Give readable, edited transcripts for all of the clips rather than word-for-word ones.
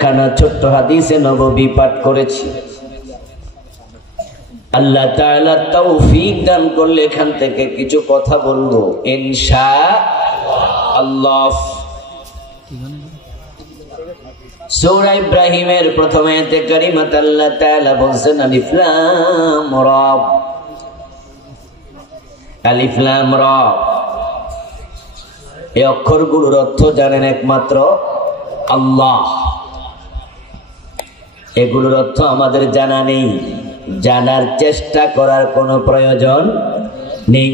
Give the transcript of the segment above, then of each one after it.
খানা ছোট্ট হাদিসে নববী পাঠ করেছি। আল্লাহ তাআলা তৌফিক দান করলে এখান থেকে কিছু কথা বলবো ইনশাআল্লাহ। সূরা ইব্রাহিমের প্রথম আয়াতে কারিমাত আল্লাহ তাআলা বলেন আলিফ লাম রা। আলিফ লাম রা এই অক্ষরগুলোর অর্থ জানেন একমাত্র আল্লাহ। এগুলোর অর্থ আমাদের জানা নেই, জানার চেষ্টা করার কোনো প্রয়োজন নেই।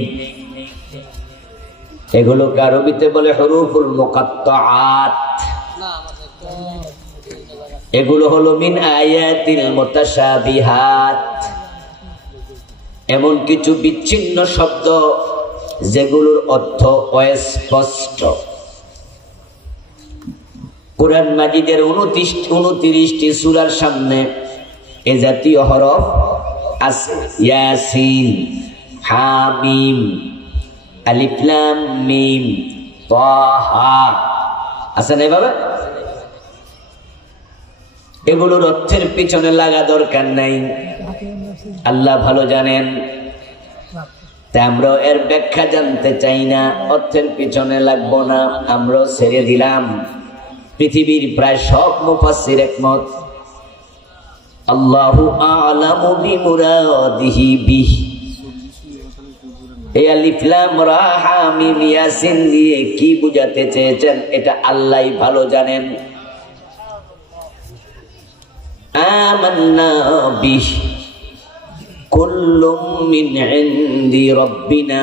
এগুলোকে আরবিতে বলে হুরুফুল মুকাত্তাআত। এগুলো হলো মিন আয়াতিল মুতাশাবিহাত, এমন কিছু বিচ্ছিন্ন শব্দ যেগুলোর অর্থ অস্পষ্ট। কুরআন মাজিদের 29টি সূরার সামনে এ জাতীয় হরফ আছে। ইয়াসিন, হামিম, আলিফ লাম মিম, তাহা আছে না এভাবে? এগুলোর অর্থের পিছনে লাগা দরকার নাই, আল্লাহ ভালো জানেন। তাই আমরা এর ব্যাখ্যা জানতে চাই না, অর্থের পিছনে লাগবো না, আমরা ছেড়ে দিলাম। পৃথিবীর প্রায় সব মুফাসসির একমত আল্লাহু আ'লামু বিমুরাদিহি বিহি। এই আলিফ লাম রা হা মিম ইয়াসিন দিয়ে কি বুঝাতে চেয়েছেন এটা আল্লাহই ভালো জানেন। আমান্না বিহি কুল্লুম মিন ইনদি রাব্বিনা।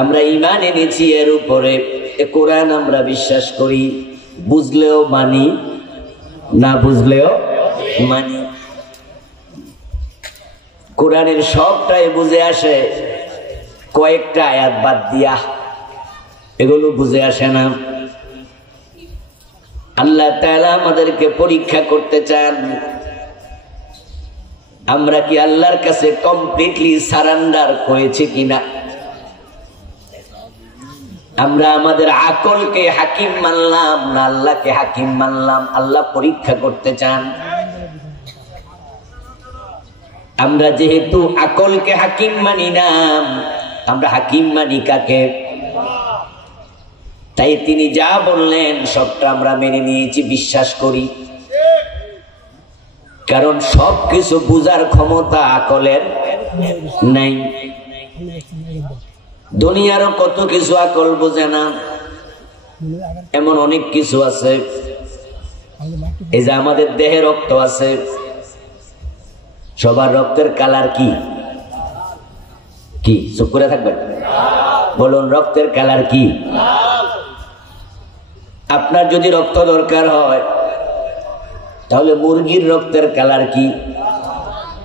আমরা ঈমান এনেছি এর উপরে, এ কোরআন আমরা বিশ্বাস করি, বুঝলেও মানি, না বুঝলেও মানি। কোরআনের সবটাই বুঝে আসে, কয়েকটা আয়াত বাদ দিয়া এগুলো বুঝে আসে না। আল্লাহ তাআলা আমাদেরকে পরীক্ষা করতে চান, আমরা কি আল্লাহর কাছে কমপ্লিটলি সারেন্ডার করেছি কিনা। আমরা আমাদের আকলকে হাকিম মানলাম না আল্লাহকে হাকিম মানলাম, আল্লাহ পরীক্ষা করতে চান। আমরা যেহেতু আকলকে হাকিম মানি না, আমরা হাকিম মানি কাকে? তাই তিনি যা বললেন সবটা আমরা মেনে নিয়েছি, বিশ্বাস করি। কারণ সবকিছু বুঝার ক্ষমতা আকলের নাই। দুনিয়ারও কত কিছু আকল বোঝে না, এমন অনেক কিছু আছে। এই যে আমাদের দেহে রক্ত আছে, সবার রক্তের কালার কি? কি চুপ করে থাকবেন? বলুন, রক্তের কালার কি? আপনার যদি রক্ত দরকার হয় তাহলে মুরগির রক্তের কালার কি?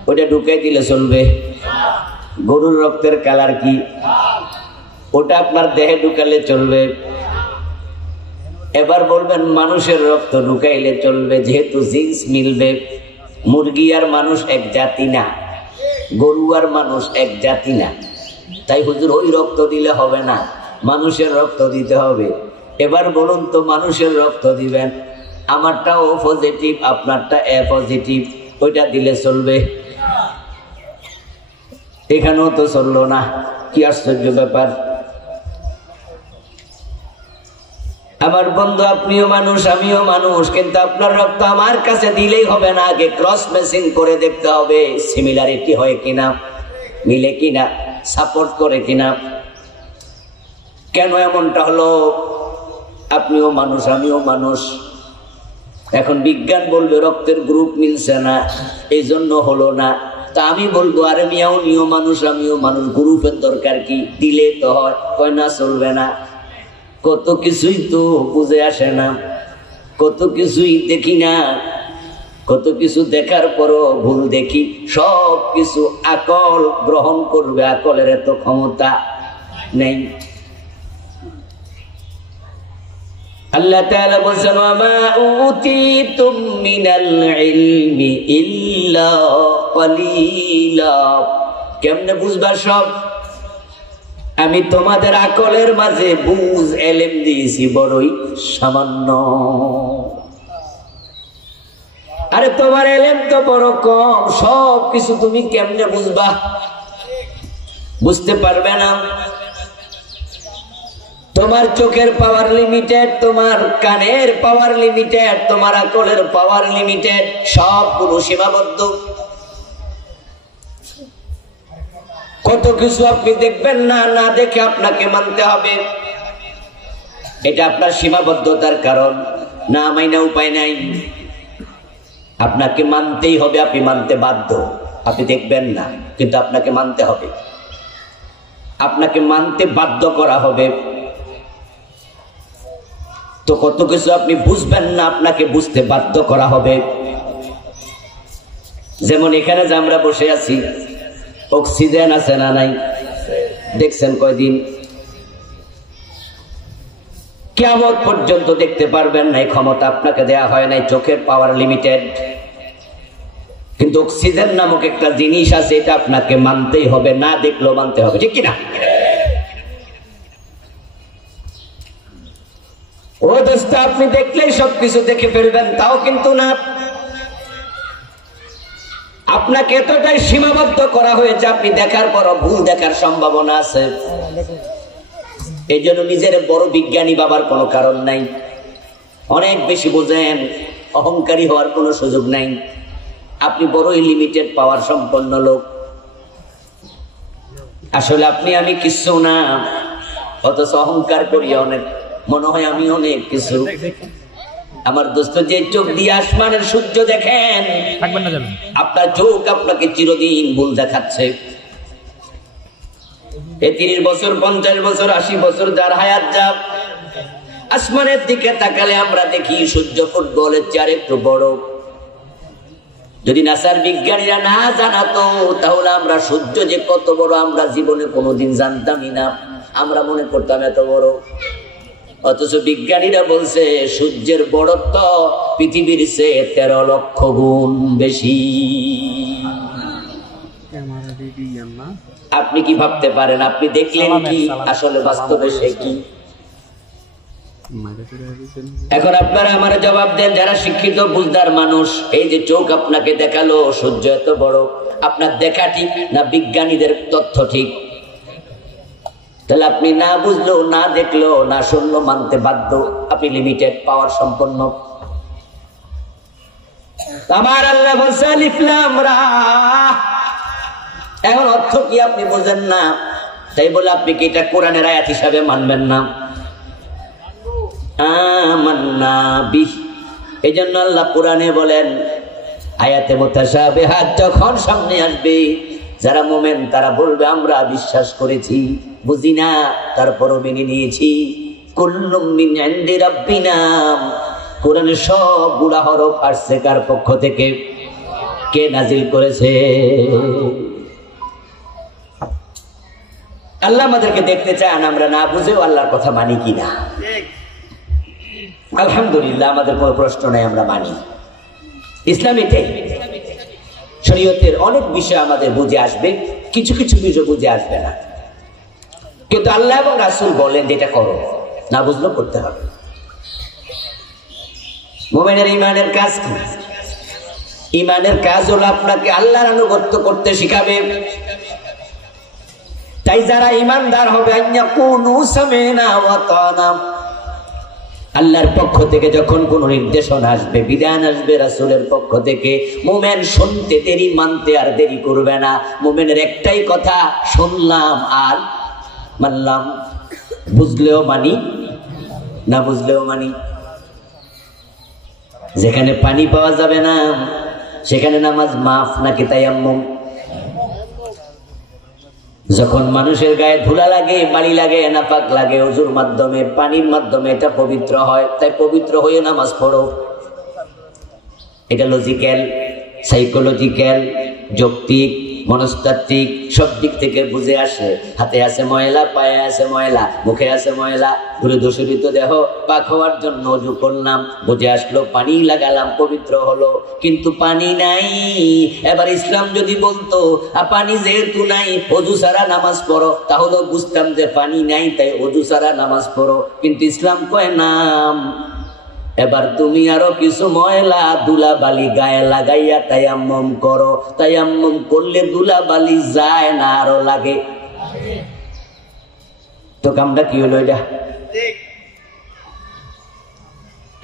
ওটা ঢুকাই দিলে চলবে। গরুর রক্তের কালার কি? ওটা আপনার দেহে ঢুকালে চলবে। এবার বলবেন মানুষের রক্ত ঢুকাইলে চলবে, যেহেতু জিন্স মিলবে। মুরগি আর মানুষ এক জাতি না, গরু আর মানুষ এক জাতি না। তাই হুজুর ওই রক্ত দিলে হবে না, মানুষের রক্ত দিতে হবে। এবার বলুন তো, মানুষের রক্ত দিবেন, আমারটা ও পজিটিভ, আপনারটা এ পজিটিভ, ওইটা দিলে চলবে? এখানেও তো চললো না। কি আশ্চর্য ব্যাপার। আমার বন্ধু, আপনিও মানুষ, আমিও মানুষ, কিন্তু আপনার রক্ত আমার কাছে দিলেই হবে না, আগে ক্রস ম্যাচিং করে দেখতে হবে সিমিলারিটি হয় কিনা, মিলে কিনা, সাপোর্ট করে কিনা। কেন এমনটা হলো? আপনিও মানুষ, আমিও মানুষ। এখন বিজ্ঞান বলবে রক্তের গ্রুপ মিলছে না, এই জন্য হলো না। তা আমি বলবো, আরে মিয়াও নিও মানুষ, আমিও মানুষ, গ্রুপের দরকার কি? দিলে তো হয়। কয় না, চলবে না। কত কিছুই তো বুঝে আসে না, কত কিছুই দেখি না, কত কিছু দেখার পরও ভুল দেখি। সব কিছু আকল গ্রহণ করবে, আকলের এত ক্ষমতা নেই। আল্লাহ তাআলা বলেন, ওয়া উতিতুম মিনাল ইলমি ইল্লা কলিলা। কেমনে বুঝবা সব? আমি তোমাদের আকলের মাঝে বুঝ এলেম দিয়েছি বড়ই সামান্য। তোমার এলেম তো বড় কম, সব কিছু তুমি কেমনে বুঝবা? বুঝতে পারবে না। তোমার চোখের পাওয়ার লিমিটেড, তোমার কানের পাওয়ার লিমিটেড, তোমার আকলের পাওয়ার লিমিটেড, সব পুরো সীমাবদ্ধ। কত কিছু আপনি দেখবেন না, না দেখে আপনাকে মানতে হবে। এটা আপনার সীমাবদ্ধতার কারণ, না মাইনা উপায় নাই, আপনাকে মানতেই হবে। আপনি মানতে বাধ্য, আপনি দেখবেন না কিন্তু আপনাকে মানতে হবে, আপনাকে মানতে বাধ্য করা হবে। তো কত কিছু আপনি বুঝবেন না, আপনাকে বুঝতে বাধ্য করা হবে। যেমন এখানে যে আমরা বসে আছি, অক্সিজেন আছে না নাই? দেখছেন কয়দিন? কিয়ামত পর্যন্ত দেখতে পারবেন না, এই ক্ষমতা আপনাকে দেয়া হয় নাই, চোখের পাওয়ার লিমিটেড। কিন্তু অক্সিজেন নামক একটা জিনিস আছে, এটা আপনাকে মানতেই হবে, না দেখলেও মানতে হবে, ঠিক কিনা? ও দোস্ত, আপনি দেখলেই সবকিছু দেখে ফেলবেন, তাও কিন্তু না। আপনাকে এতটাই সীমাবদ্ধ করা হয়েছে, আপনি দেখার পরও ভুল দেখার সম্ভাবনা আছে। এই জন্য নিজের বড় বিজ্ঞানী ভাবার কোনো কারণ নাই। অনেক বেশি বোঝেন, অহংকারী হওয়ার কোনো সুযোগ নাই। আপনি বড়ই লিমিটেড পাওয়ার সম্পন্ন লোক। আসলে আপনি আমি কিছু না, অথচ অহংকার করি অনেক, মনে হয় আমি অনেক কিছু। আমার দোস্ত, যে চোখ দিয়ে আসমানের সূর্য দেখেন, আপনার চোখ আপনাকে চিরদিন ভুল দেখাচ্ছে। 30 বছর, 50 বছর, 80 বছর যার হায়াত যাক, আসমানের দিকে তাকালে আমরা দেখি সূর্য ফুটবলের চেয়ে একটু বড়। যদি নাসার বিজ্ঞানীরা না জানাতো, তাহলে আমরা সূর্য যে কত বড় আমরা জীবনে কোনোদিন জানতামই না। আমরা মনে করতাম এত বড়, অথচ বিজ্ঞানীরা বলছে সূর্যের বড়ত্ব পৃথিবীর চেয়ে 13 লক্ষ গুণ বেশি। আপনি কি ভাবতে পারেন? আপনি দেখলেন কি? আসলে বাস্তবে সে কি? এখন আপনারা আমার জবাব দেন, যারা শিক্ষিত বুঝদার মানুষ। এই যে চোখ আপনাকে দেখালো সূর্য এত বড়, আপনার দেখা ঠিক না বিজ্ঞানীদের তথ্য ঠিক? তাহলে আপনি না বুঝলো, না দেখলো, না শুনলো, মানতে বাধ্য। আপনি লিমিটেড পাওয়ার সম্পন্ন। আমার আল্লাহ বলছে আলিফ লাম রা। এখন অর্থ কি আপনি বোঝেন না, তাই বলে আপনি কি এটা কোরআনের আয়াত হিসাবে মানবেন না? আমান্না বিহ। এই জন্য আল্লাহ কোরআনে বলেন, আয়াতে মুতাশাবিহাত যখন সামনে আসবে, যারা মুমিন তারা বলবে আমরা বিশ্বাস করেছি, বুঝি না, তারপরও মেনে নিয়েছি। কুল্লুম মিন ইনদি রাব্বিনা। কোরআনের সবগুলা হরফ আসছে কার পক্ষ থেকে? কে নাজিল করেছে? আল্লাহ আমাদেরকে দেখতে চান আমরা না বুঝেও আল্লাহর কথা মানি কিনা। আলহামদুলিল্লাহ, আমাদের কোনো প্রশ্ন নাই, আমরা মানি। ইসলাম এটাই। শরীয়তের অনেক বিষয় আমাদের বুঝে আসবে, কিছু কিছু বিষয় বুঝে আসবে না। কিন্তু আল্লাহ এবং রাসূল বলেন যেটা করো, না বুঝলেও করতে হবে। মুমিনের ইমানের কাজ কি? ইমানের কাজ হলো আপনাকে আল্লাহর আনুগত্য করতে শিখাবে। তাই যারা ইমানদার হবে, আইয়াকুনু সামিনা ওয়া তানা। আল্লাহর পক্ষ থেকে যখন কোন নির্দেশনা আসবে, বিধান আসবে রাসূলের পক্ষ থেকে, মুমিন শুনতে দেরি, মানতে আর দেরি করবে না। মুমিনের একটাই কথা, শুনলাম আর মানলাম। বুঝলেও মানি, না বুঝলেও মানি। যেখানে পানি পাওয়া যাবে না, সেখানে নামাজ মাফ নাকি তায়াম্মুম? যখন মানুষের গায়ে ধুলা লাগে, বালি লাগে, নাপাক লাগে, ওযুর মাধ্যমে, পানির মাধ্যমে এটা পবিত্র হয়। তাই পবিত্র হয়ে নামাজ পড়ো। এটা লজিক্যাল, সাইকোলজিক্যাল, যৌক্তিক, মনস্তাত্ত্বিক সব দিক থেকে বুঝে আসে। হাতে আছে ময়লা, পায়ে আছে ময়লা, মুখে আছে ময়লা, ঘুরে দূষিত দেহ পাক হওয়ার জন্য ওযু করলাম, বুঝে আসলো, পানি লাগালাম, পবিত্র হলো। কিন্তু পানি নাই। এবার ইসলাম যদি বলতো পানি যেহেতু নাই, ওযু ছাড়া নামাজ পড়ো, তাহলে বুঝতাম যে পানি নাই, তাই ওযু ছাড়া নামাজ পড়ো। কিন্তু ইসলাম কয় নাম, এবার তুমি আরো কিছু ময়লা ধুলা বালি গায়ে লাগাইয়া তায়াম্মুম করো। তায়াম্মুম করলে ধুলা বালি যায় না, আরো লাগে। তো কামটা কি হলো এটা?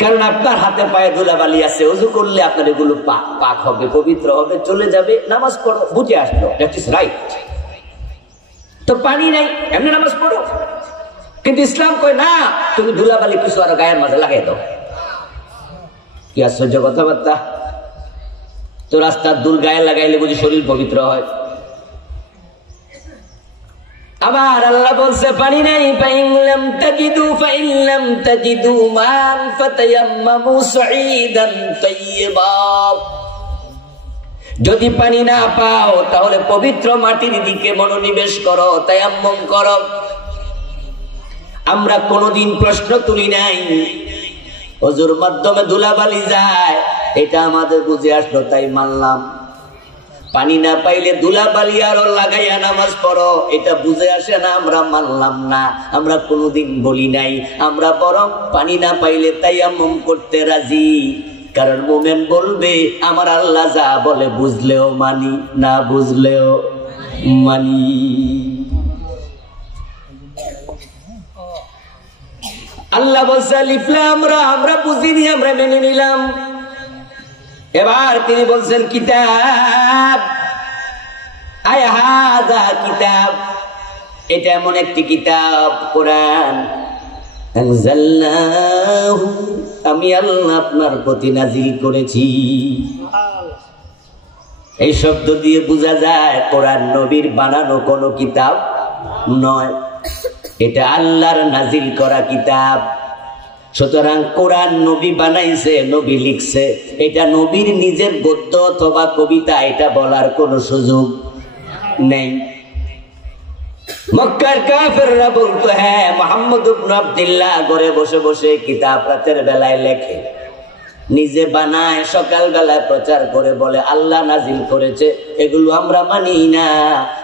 কারণ আপনার হাতে পায়ে ধুলাবালি আছে, ওযু করলে আপনার এগুলো পাক হবে, পবিত্র হবে, চলে যাবে। নামাজ পড়ো, বুঝে আসলো, দ্যাট ইজ রাইট। তো পানি নাই, এমনি নামাজ পড়ো। কিন্তু ইসলাম কয় না, তুমি ধুলাবালি কিছু আরো গায়ের মাঝে লাগাই দাও। কি আশ্চর্য কথাবার্তা! তো রাস্তার ধুল গায়ে লাগাইলে বুঝি শরীর পবিত্র হয়? আবার আল্লাহ বলছে পানি নাই, ফাইনলাম তাজিদু মান ফাতায়াম্মামু সাঈদান তাইয়্যিবা। যদি পানি না পাও তাহলে পবিত্র মাটির দিকে মনোনিবেশ করো, তায়াম্মুম করো। আমরা কোনোদিন প্রশ্ন তুলি নাই, ওযুর মাধ্যমে ধুলাবালি যায়, এটা আমাদের বুঝে আসলো তাই মানলাম। পানি না পাইলে ধুলাবালি আরো লাগাইয়া নামাজ পড়ো, এটা বুঝে আসে না, আমরা মানলাম না। আমরা কোনোদিন বলি নাই, আমরা বরং পানি না পাইলে তায়াম্মুম করতে রাজি। কারণ মুমিন বলবে আমার আল্লাহ যা বলে বুঝলেও মানি, না বুঝলেও মানি। আল্লাহ বলছে আলিফ লাম রা, আমরা বুঝিনি, আমরা মেনে নিলাম। এবার তিনি বলছেন কিতাব, আয় হাযা কিতাব, এটা এমন একটি কিতাব, কোরআন, আনজালনাহু, আমি আল্লাহ আপনার প্রতি নাজিল করেছি। এই শব্দ দিয়ে বোঝা যায় কোরআন নবীর বানানো কোনো কিতাব নয়, এটা আল্লাহর নাজিল করা কিতাব। সুতরাং কোরআন নবী বানাইছে, নবী লিখছে, এটা নবীর নিজের গদ্য অথবা কবিতা, এটা বলার কোনো সুযোগ নেই। মক্কার কাফেররা বলতো হ্যাঁ মুহাম্মদ ইবনে আব্দুল্লাহ ঘরে বসে বসে কিতাব রাতের বেলায় লেখে, নিজে বানায়, সকাল বেলায় প্রচার করে বলে আল্লাহ নাজিল করেছে, এগুলো আমরা মানি না।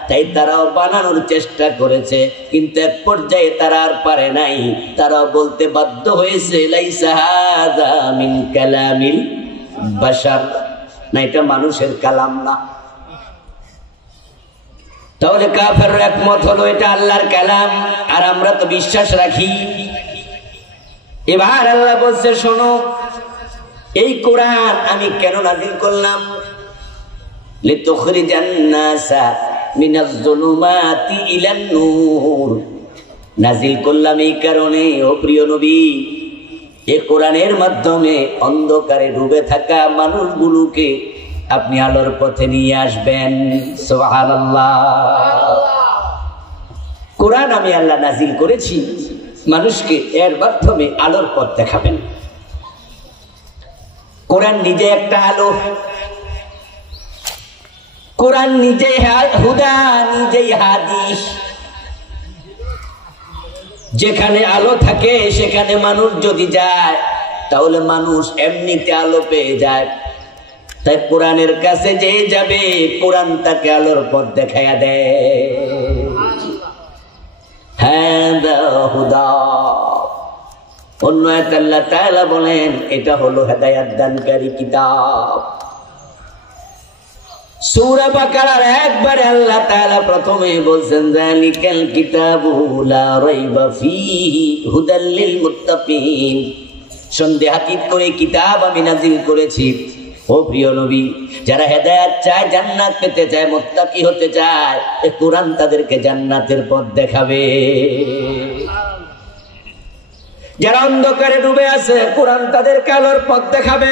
তাই তারাও বানানোর চেষ্টা করেছে, কিন্তু এক পর্যায়ে তারা আর পারে নাই, তারাও বলতে বাধ্য হয়েছে লাইসা হাযা মিন কালামিল বাশার, না এটা মানুষের কালাম না। তাহলে কাফেররা একমত হলো এটা আল্লাহর কালাম, আর আমরা তো বিশ্বাস রাখি। এবার আল্লাহ বলছে শোনো, এই কোরআন আমি কেন নাজিল করলাম? লিতুখরিজান নাসা মিনাজ যুলুমাতি ইলান নূর, নাজিল করলাম এই কারণে ও প্রিয় নবী, এই কোরআনের মাধ্যমে অন্ধকারে ডুবে থাকা মানুষগুলোকে আপনি আলোর পথে নিয়ে আসবেন। সুবহানাল্লাহ। কোরআন আমি আল্লাহ নাজিল করেছি, মানুষকে এর মাধ্যমে আলোর পথ দেখাবেন। কোরআন নিজে একটা আলো, কোরআন নিজে হুদা, নিজেই হাদিস। যেখানে আলো থাকে সেখানে মানুষ যদি যায় তাহলে মানুষ এমনিতে আলো পেয়ে যায়। তাই কোরআনের কাছে যে যাবে কোরআন তাকে আলোর পথ দেখাইয়া দেয়। হাদা হুদা। অন্য আয়াত আল্লাহ তাআলা বলেন এটা হলো হেদায়েত দানকারী কিতাব। সূরা বাকারার একবারে আল্লাহ তাআলা প্রথমে বলছেন যালিকাল কিতাবু লা রাইবা ফীহি হুদাল লিল মুত্তাকিন, সন্দেহাতীত করে কিতাব আমি নাজিল করেছি। ও প্রিয় নবী, যারা হেদায়েত চায়, জান্নাত পেতে চায়, মুত্তাকি হতে চায়, এই কোরআন তাদেরকে জান্নাতের পথ দেখাবে। যারা অন্ধকারে ডুবে আছে কোরআন তাদেরকে আলোর পথ দেখাবে।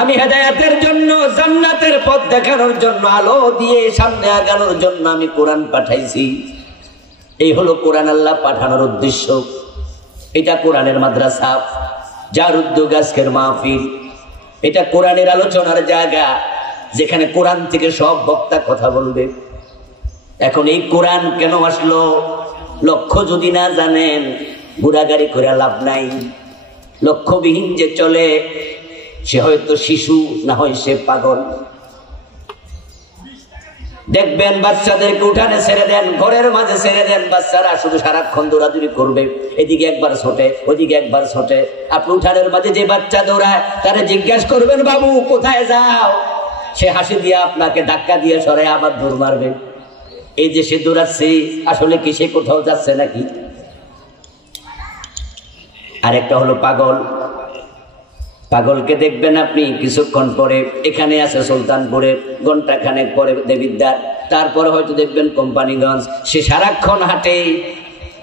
আমি হেদায়েতের জন্য, জান্নাতের পথ দেখানোর জন্য, আলো দিয়ে সামনে আগানোর জন্য আমি কোরআন পাঠাইছি। এই হলো কোরআন আল্লাহ পাঠানোর উদ্দেশ্য। এটা কোরআনের মাদ্রাসা, যার উদ্যোগ আজকের মাহফিল। এটা কোরআনের আলোচনার জায়গা, যেখানে কোরআন থেকে সব বক্তা কথা বলবে। এখন এই কোরআন কেন আসলো লক্ষ্য যদি না জানেন, ঘোরাগাড়ি করে লাভ নাই। লক্ষ্যবিহীন যে চলে সে হয়তো শিশু, না হয় সে পাগল। দেখবেন বাচ্চাদেরকে উঠানে ছেড়ে দেন, ঘরের মাঝে ছেড়ে দেন, বাচ্চারা শুধু সারাক্ষণ দৌড়াদৌড়ি করবে, এদিকে একবার ছোটে ওদিকে একবার ছোটে। আপনি উঠানের মাঝে যে বাচ্চা দৌড়ায় তারা জিজ্ঞাসা করবেন, বাবু কোথায় যাও? সে হাসি দিয়ে আপনাকে ধাক্কা দিয়ে সরে আবার দৌড় মারবে। এই যে সে দৌড়াচ্ছে, আসলে কি সে কোথাও যাচ্ছে নাকি? আরেকটা হলো পাগল। পাগলকে দেখবেন আপনি কিছুক্ষণ পরে এখানে আছে সুলতানপুরে, ঘন্টা খানেক পরে দেবিদ্বার, তারপরে হয়তো দেখবেন কোম্পানিগঞ্জ। সে সারাক্ষণ হাঁটে।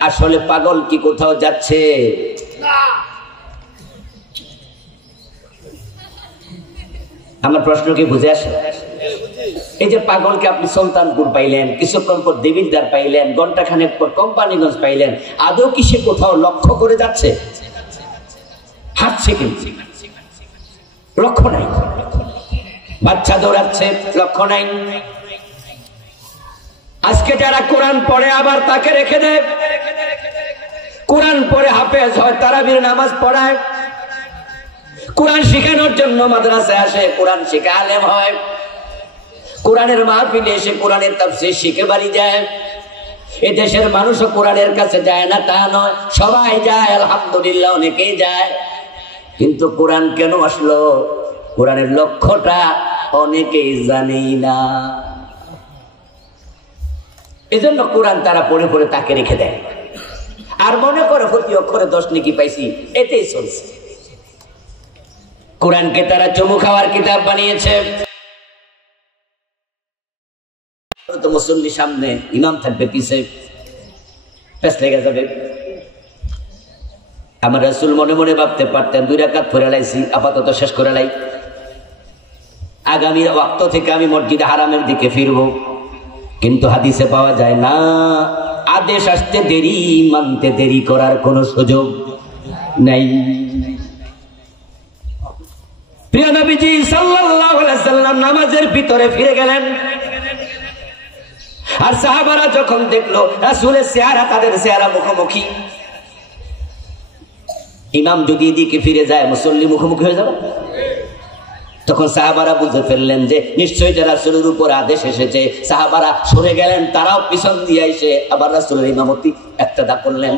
আসলে পাগল কি কোথাও যাচ্ছে? আমার প্রশ্ন কি বুঝে আসে? এই যে পাগলকে আপনি সুলতানপুর পাইলেন, কিছুক্ষণ পর দেবিদ্বার পাইলেন, ঘন্টা খানেক পর কোম্পানিগঞ্জ পাইলেন, আদৌ কি সে কোথাও লক্ষ্য করে যাচ্ছে? হাঁটছে কিন্তু লক্ষ্য নাই। বাচ্চা দৌড়াচ্ছে, লক্ষ্য নাই। আজকে যারা কোরআন পড়ে আবার তাকে রেখে দেয়, কোরআন পড়ে হাফেজ হয়, তারাবির নামাজ পড়ায়, কোরআন শিখানোর জন্য মাদ্রাসায় আসে, কোরআন শিখে আলেম হয়, কোরআনের মাহফিলে এসে কোরআনের তাফসীর শিখে বাড়ি যায়। এ দেশের মানুষও কোরআনের কাছে যায় না তা নয়, সবাই যায়, আলহামদুলিল্লাহ অনেকেই যায়। কিন্তু কোরআন কেন আসলো, কোরআনের লক্ষ্যটা অনেকেই জানেই না। এজন্য কোরআন তারা পড়ে পড়ে তাকে রেখে দেয়, আর মনে করে প্রতি অক্ষরে 10 নেকি পাইছি, এতেই চলছে। কোরআনকে তারা চুমু খাওয়ার কিতাব বানিয়েছে। মুসল্লি সামনে, ইমাম থাকবে পিছে, পেছ লেগে যাবে। আমার রাসূল মনে মনে ভাবতে পারতেন 2 রাকাত পড়ে লাইছি, আপাতত শেষ করে লাই, আগামী ওয়াক্ত থেকে আমি মসজিদে হারামের দিকে ফিরবো। কিন্তু হাদিসে পাওয়া যায় না, আদেশ আসতে দেরি, মানতে দেরি করার কোনো সুযোগ নাই। প্রিয় নবীজি সাল্লাল্লাহু আলাইহি সাল্লাম নামাজের ভিতরে ফিরে গেলেন, আর সাহাবারা যখন দেখলো রাসূলের চেহারা তাদের চেহারা মুখোমুখি, ইমাম যদি এদিকে ফিরে যায় মুসল্লি মুখোমুখি হয়ে যাবে, তখন সাহাবারা বুঝে ফেললেন যে নিশ্চয়ই যে রাসূলের উপর আদেশ এসেছে। সাহাবারা সরে গেলেন, তারাও পিছন দিয়ে এসে আবার রাসূলের ইমামতি ইক্তেদা করলেন।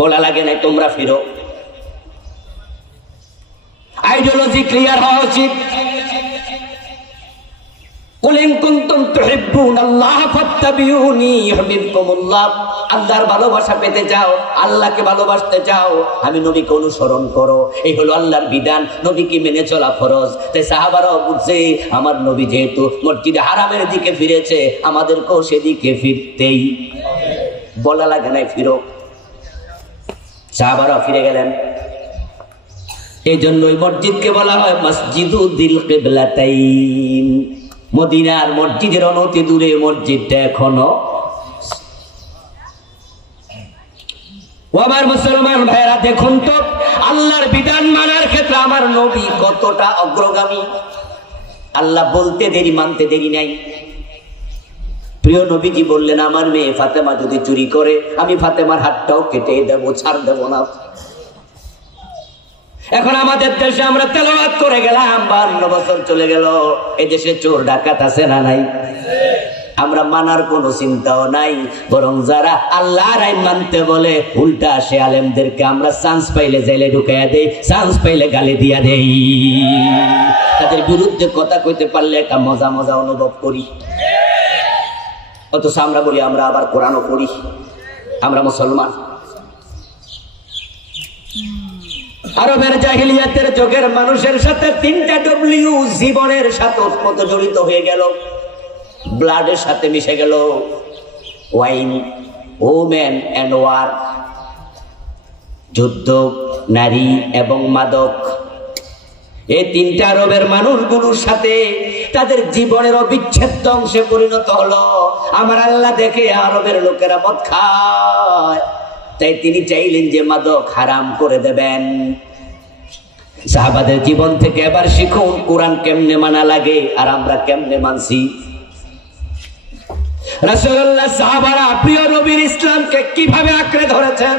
বলা লাগে নাই তোমরা ফিরো। আইডিওলজি ক্লিয়ার হওয়া উচিত। কুল ইন কুনতুম তুহিব্বুনাল্লাহ ফাত্তাবিউনি ইউহিব্বুকুমুল্লাহ। আল্লাহর ভালোবাসা পেতে চাও, আল্লাহকে ভালোবাসতে চাও, আমি নবীকে অনুসরণ করো। এই হলো আল্লাহর বিধান, নবীকে মেনে চলা ফরজ। তাই সাহাবারাও বুঝছে আমার নবী যেহেতু মসজিদে হারামের দিকে ফিরেছে, আমাদেরকেও সেদিকে ফিরতেই বলা লাগে নাই ফিরো। সাহাবারাও ফিরে গেলেন। এই জন্য ওই মসজিদকে বলা হয় মসজিদু দিল কিবলাতাইন। মদিনার মসজিদের অনতি দূরে মসজিদটা এখনো। আমার মুসলমান ভাইরা দেখুন তো, আল্লাহর বিধান মানার ক্ষেত্রে আমার নবী কতটা অগ্রগামী। আল্লাহ বলতে দেরি, মানতে দেরি নাই। প্রিয় নবীজি বললেন, আমার মেয়ে ফাতেমা যদি চুরি করে আমি ফাতেমার হাতটাও কেটে দেবো, ছাড় দেবো না। এখন আমাদের দেশে আমরা তেলাওয়াত করে গেলাম, 52 বছর চলে গেল, এই দেশে চোর ডাকাত আছে না নাই? আমরা মানার কোনো চিন্তাও নাই, বরং যারা আল্লাহর আইন মানতে বলে উল্টা সে আলেমদেরকে আমরা চান্স পাইলে জেলে ঢুকাইয়া দেই, চান্স পাইলে গালি দিয়া দেই। তাদের বিরুদ্ধে কথা কইতে পারলে একটা মজা মজা অনুভব করি। অথচ আমরা বলি আমরা আবার কোরআনও পড়ি, আমরা মুসলমান। আরবের জাহিলিয়াতের যুগের মানুষের সাথে 3টা ডব্লিউ জীবনের সাথে ওতপ্রোত জড়িত হয়ে গেল, ব্লাডের সাথে মিশে গেল। ওয়াইন, ওমেন এন্ড ওয়ার, যুদ্ধ, নারী এবং মাদক। এই 3টা আরবের মানুষগুলোর সাথে তাদের জীবনের অবিচ্ছেদ্য অংশে পরিণত হলো। আমার আল্লাহ দেখে আরবের লোকেরা মদ খায়, তাই তিনি চাইলেন যে মাদক হারাম করে দেবেন। সাহাবাদের জীবন থেকে এবার শিখুন কোরআন কেমনে মানা লাগে আর আমরা কেমনে মানছি। রাসূলুল্লাহ সাহাবারা প্রিয় নবীর ইসলামকে কিভাবে আঁকড়ে ধরেছেন।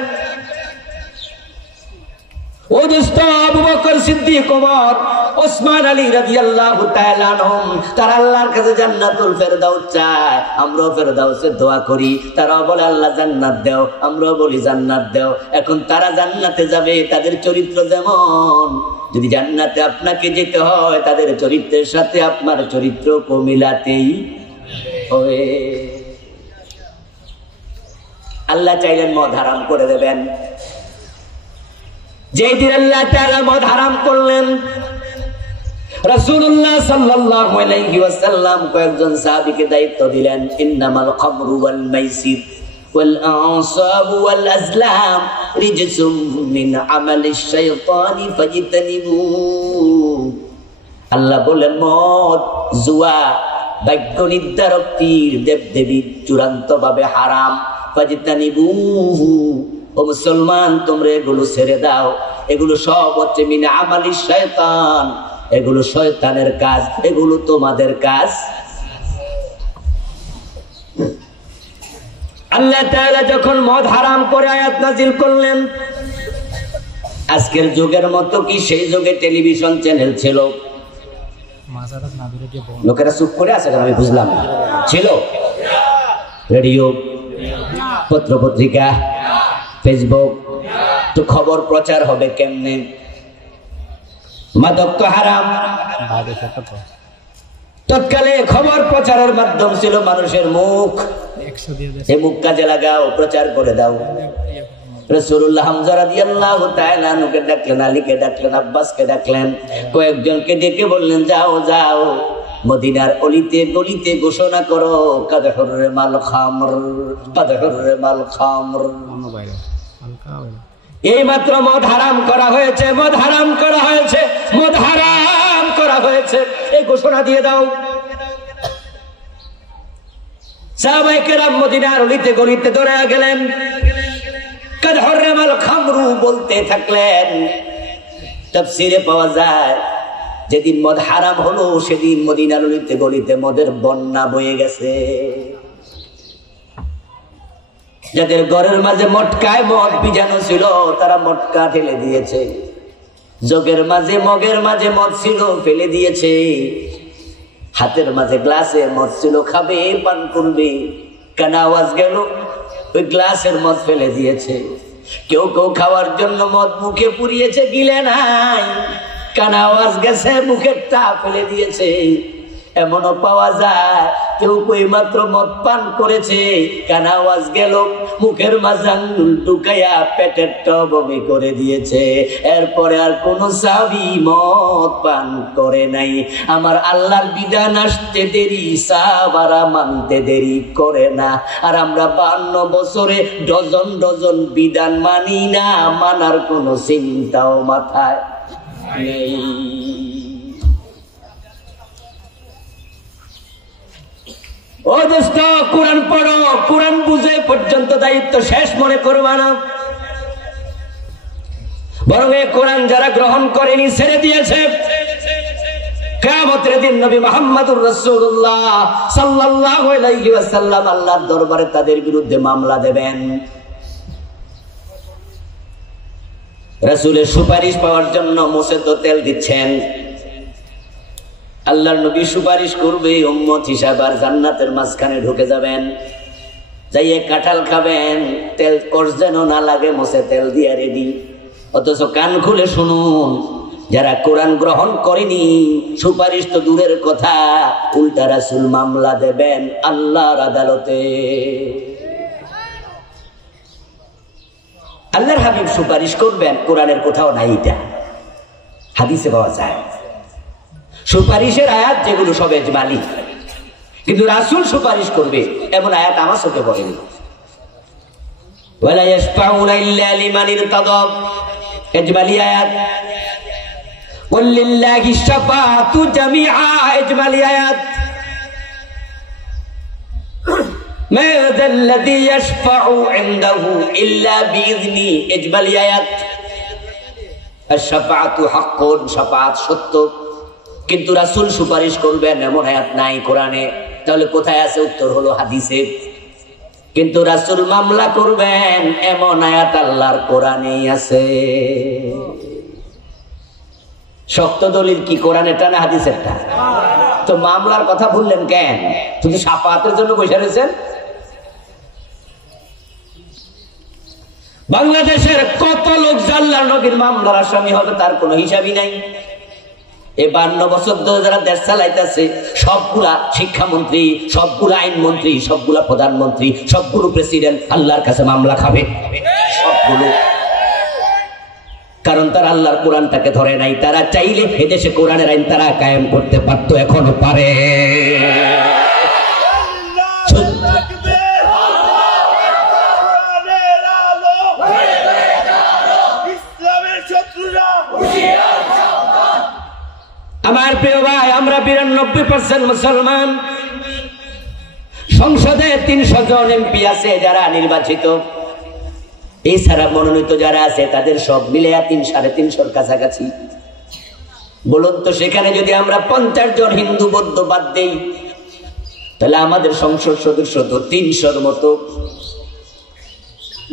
ও দোস্ত, আবু বকর সিদ্দিক, ওমর ওসমান আলী রাদিয়াল্লাহু তাআলা আনহুম তারা আল্লাহর কাছে জান্নাতুল ফেরদাউস চায়, আমরাও ফেরদাউসের দোয়া করি। তারাও বলে আল্লাহ জান্নাত দাও, আমরাও বলি জান্নাত দাও। এখন তারা জান্নাতে যাবে, তাদের চরিত্র যেমন, যদি জান্নাতে আপনাকে যেতে হয় তাদের চরিত্রের সাথে আপনার চরিত্র মিলাতেই হবে। আল্লাহ চাইলেন মদ হারাম করে দেবেন, যেই দিন আল্লাহ তাআলা মদ হারাম করলেন, রাসূলুল্লাহ সাল্লাল্লাহু আলাইহি ওয়াসাল্লাম কয়েকজন সাহাবীকে দায়িত্ব দিলেন, ইন্নামাল খামরু ওয়াল মাইসির ওয়াল আনসাবু ওয়াল আজলাম রিজসুম মিন আমালিশ শাইতানি ফাজতানিবু। আল্লাহ বলেন মদ, জুয়া, ভাগ্য নির্ধারক তীর, দেবদেবী চূড়ান্ত ভাবে হারাম। ফাজতানিবু, ও মুসলমান তোমরা এগুলো ছেড়ে দাও, এগুলো সব হচ্ছে মিন আমালিশ শয়তান, এগুলো শয়তানের কাজ, এগুলো তোমাদের কাজ। আল্লাহ তাআলা যখন মদ হারাম করে আয়াত নাজিল করলেন, আজকের যুগের মতো কি সেই যুগে টেলিভিশন চ্যানেল ছিল? লোকেরা চুপ করে আছে আমি বুঝলাম। ছিল রেডিও, পত্র পত্রিকা, ফেসবুক, তো খবর প্রচার হবে কেমনে? মাদক তো হারাম। তৎকালে খবর প্রচারের মাধ্যম ছিল মানুষের মুখ। এই মুখ কাজে লাগাও, প্রচার করে দাও। রাসূলুল্লাহ হামজা রাদিয়াল্লাহু তাআলা আনহুকে ডাকলেন, আলীকে ডাকলেন, আব্বাসকে ডাকলেন, কয়েকজনকে ডেকে বললেন যাও যাও মদিনার অলিতে গলিতে ঘোষণা করো কাদ হুরমাল খামর, কাদ হুরমাল খামর। এই মাত্র মদ হারাম করা হয়েছে, মদ হারাম করা হয়েছে, মদ হারাম করা হয়েছে, এই ঘোষণা দিয়ে দাও। সাহাবায়ে কেরাম মদিনার অলিতে গলিতে দৌড়ে গেলেন, কাদ হুরমাল খামরু বলতে থাকলেন। তাফসীরে পাওয়া যায় যেদিন মদ হারাম হলো সেদিন মদিনার অলিতে গলিতে মদের বন্যা বয়ে গেছে। যাদের ঘরের মাঝে মটকায় মদ ভিজানো ছিল তারা মটকা ঢেলে দিয়েছে, জগের মাঝে মগের মাঝে মদ ছিল ফেলে দিয়েছে, হাতের মাঝে গ্লাসে মদ ছিল খাবে পান করবে, কানা আওয়াজ গেল ওই গ্লাসের মদ ফেলে দিয়েছে। কেউ কেউ খাওয়ার জন্য মদ মুখে পুরিয়েছে, গিলে নাই, কানা আওয়াজ গেছে মুখেরটা ফেলে দিয়েছে। এমনও পাওয়া যায় কেউ কই মাত্র মদ পান করেছে, কানা আওয়াজ গেল মুখের মাঝে আঙ্গুল ঢুকাইয়া পেটেরটা বমি করে দিয়েছে। এরপরে আর কোন সাহাবী মদ পান করে নাই। আমার আল্লাহর বিধান আসতে দেরি, সাহাবারা মানতে দেরি করে না। আর আমরা 52 বছরে ডজন ডজন বিধান মানি না, মানার কোনো চিন্তাও মাথায় নেই। ও দোস্ত, কোরআন পড়ো, কোরআন বুঝে পর্যন্ত দায়িত্ব শেষ মনে করবা না, বরং এই কোরআন যারা গ্রহণ করেনি ছেড়ে দিয়েছে, কিয়ামতের দিন নবী মুহাম্মদুর রাসূলুল্লাহ সাল্লাল্লাহু আলাইহি ওয়াসাল্লাম আল্লাহর দরবারে তাদের বিরুদ্ধে মামলা দেবেন। রাসূলের সুপারিশ পাওয়ার জন্য মুসে তো তেল দিচ্ছেন, আল্লাহর নবী সুপারিশ করবে উম্মত হিসাবে, আর জান্নাতের মাঝখানে ঢুকে যাবেন, যাইয়ে কাঁঠাল খাবেন, তেল কষ যেন না লাগে মুসে তেল দিয়ে রেডি। অথচ কান খুলে শুনুন, যারা কোরআন গ্রহণ করেনি সুপারিশ তো দূরের কথা, উল্টা রাসূল মামলা দেবেন আল্লাহর আদালতে। আল্লাহর হাবিব সুপারিশ করবেন, কোরআনের কোথাও নাই, এটা হাদিসে পাওয়া যায়। সুপারিশের আয়াত যেগুলো সব ইজমালি, কিন্তু রাসূল সুপারিশ করবে এমন আয়াত আমার চোখে পড়েনি। ওয়ালা ইয়াশফাউনা ইল্লা লিমান ইরতাদা, ইজমালি আয়াত। ওয়ালিল্লাহি শাফাআতু জামিআ, ইজমালি আয়াত। মা যাল্লাযী ইয়াশফাউ ইনদাহু ইল্লা বিইذনি, ইজমালি আয়াত। আশ-শাফাআতু হাক্কুন, শাফাআত সত্য, কিন্তু রাসূল সুপারিশ করবেন এমন আয়াত নাই কোরআনে। তাহলে কোথায় আছে? উত্তর হলো হাদিসে। কিন্তু রাসূল মামলা করবেন এমন আয়াত আল্লাহর কোরআনেই আছে। শক্ত দলিল কি কোরআনেরটা না হাদিসেরটা? তো মামলার কথা বললেন কেন? শুধু শাফাতের জন্য বসে রয়েছেন? বাংলাদেশের কত লোক আল্লাহর নবীর মামলার আসামি হবে তার কোনো হিসাবই নাই। এই 52 বছর ধরে যারা দেশ চালাইতেছে, সবগুলা শিক্ষামন্ত্রী, সবগুলা আইনমন্ত্রী, সবগুলা প্রধানমন্ত্রী, সবগুলো প্রেসিডেন্ট আল্লাহর কাছে মামলা খাবে সবগুলো। কারণ তারা আল্লাহর কোরআনটাকে ধরে নাই। তারা চাইলে এদেশে কোরআনের আইন তারা কায়েম করতে পারত, এখনো পারে। আমার প্রিয় ভাই, আমরা 92% মুসলমান। সংসদে 300 জন এমপি আছে যারা নির্বাচিত। এছাড়া মনোনীত যারা আছে তাদের সব মিলে 300-350 কাছাকাছি। বলুন তো, সেখানে যদি আমরা 50 জন হিন্দু বৌদ্ধ বাদ দেই, তাহলে আমাদের সংসদ সদস্য তো 300-র মতো।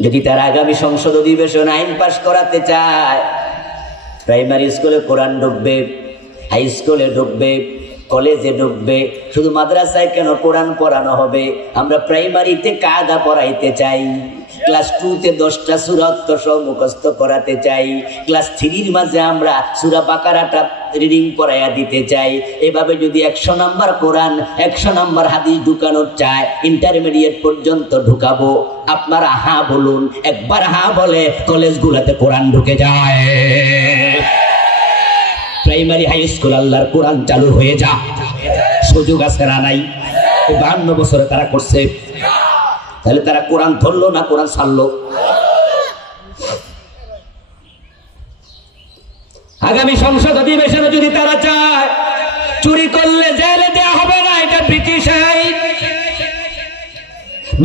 যদি তারা আগামী সংসদ অধিবেশন আইন পাশ করাতে চায়, প্রাইমারি স্কুলে কোরআন ঢুকবে, হাই স্কুলে ঢুকবে, কলেজে ঢুকবে। শুধু মাদ্রাসায় কেন কোরআন পড়ানো হবে? আমরা প্রাইমারিতে কায়দা পড়াইতে চাই। ক্লাস 2-তে 10টা সূরা সহ মুখস্থ করাতে চাই। ক্লাস 3-র মাঝে আমরা সূরা বাকারাটা রিডিং পড়াইয়া দিতে চাই। এভাবে যদি 100 নাম্বার কোরআন, 100 নাম্বার হাদিস ঢুকানোর চায়, ইন্টারমিডিয়েট পর্যন্ত ঢুকাবো। আপনারা হ্যাঁ বলুন। একবার হ্যাঁ বলে কলেজগুলোতে কোরআন ঢুকে যায়। প্রাইমারি হাই স্কুল আল্লাহর কোরআন চালু হয়ে যা। সুযোগ আছে না নাই? 52 বছরে তারা করছে। তাহলে তারা কোরআন ধরলো না কোরআন ছাড়লো? আগামী সংসদ অধিবেশনে যদি তারা চায়, চুরি করলে জেলে দেওয়া হবে না, এটা ব্রিটিশ আইন।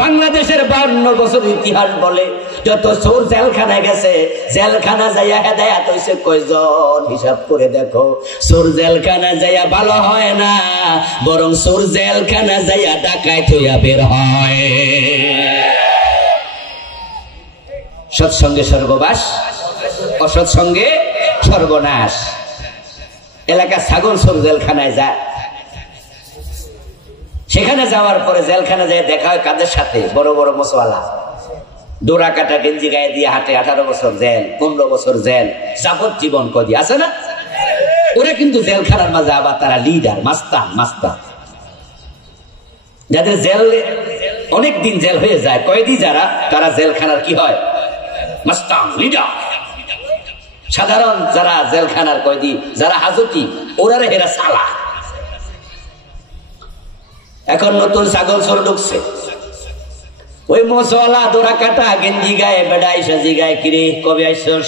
বাংলাদেশের 52 বছর ইতিহাস বলে যত চোর জেলখানায় গেছে, জেলখানা যাইয়া হেদায়াত হইছে কয়জন? হিসাব করে দেখো। চোর জেলখানা যাইয়া ভালো হয় না, বরং চোর জেলখানা যাইয়া ডাকাইত হইয়া বের হয়। সৎসঙ্গে স্বর্গবাস, অসৎসঙ্গে সর্বনাশ। এলাকা ছাগল চোর জেলখানায় যায়, সেখানে যাওয়ার পরে জেলখানা যায় দেখা হয় কাদের সাথে? বড় বড় মশওয়ালা, ডোরা কাটা গেঞ্জি গায়ে দিয়ে হাঁটে। 18 বছর জেল, 15 বছর জেল, যাবজ্জীবন কদি আছে না? ওরা কিন্তু জেলখানার মাঝে আবার তারা লিডার, মাস্তান। যাদের জেল অনেকদিন জেল হয়ে যায়, কয়েদি যারা, তারা জেলখানার কি হয়? মাস্তান, লিডার। সাধারণ যারা জেলখানার কয়েদি, যারা হাজতি, ওরা হেরা সালা। এখন নতুন ছাগল চোর ঢুকছে। ওই মশলা দোরা কাটা গেঞ্জি গায়ে বেড়াই সাজি গায়ে, কিরে কবে আইসস?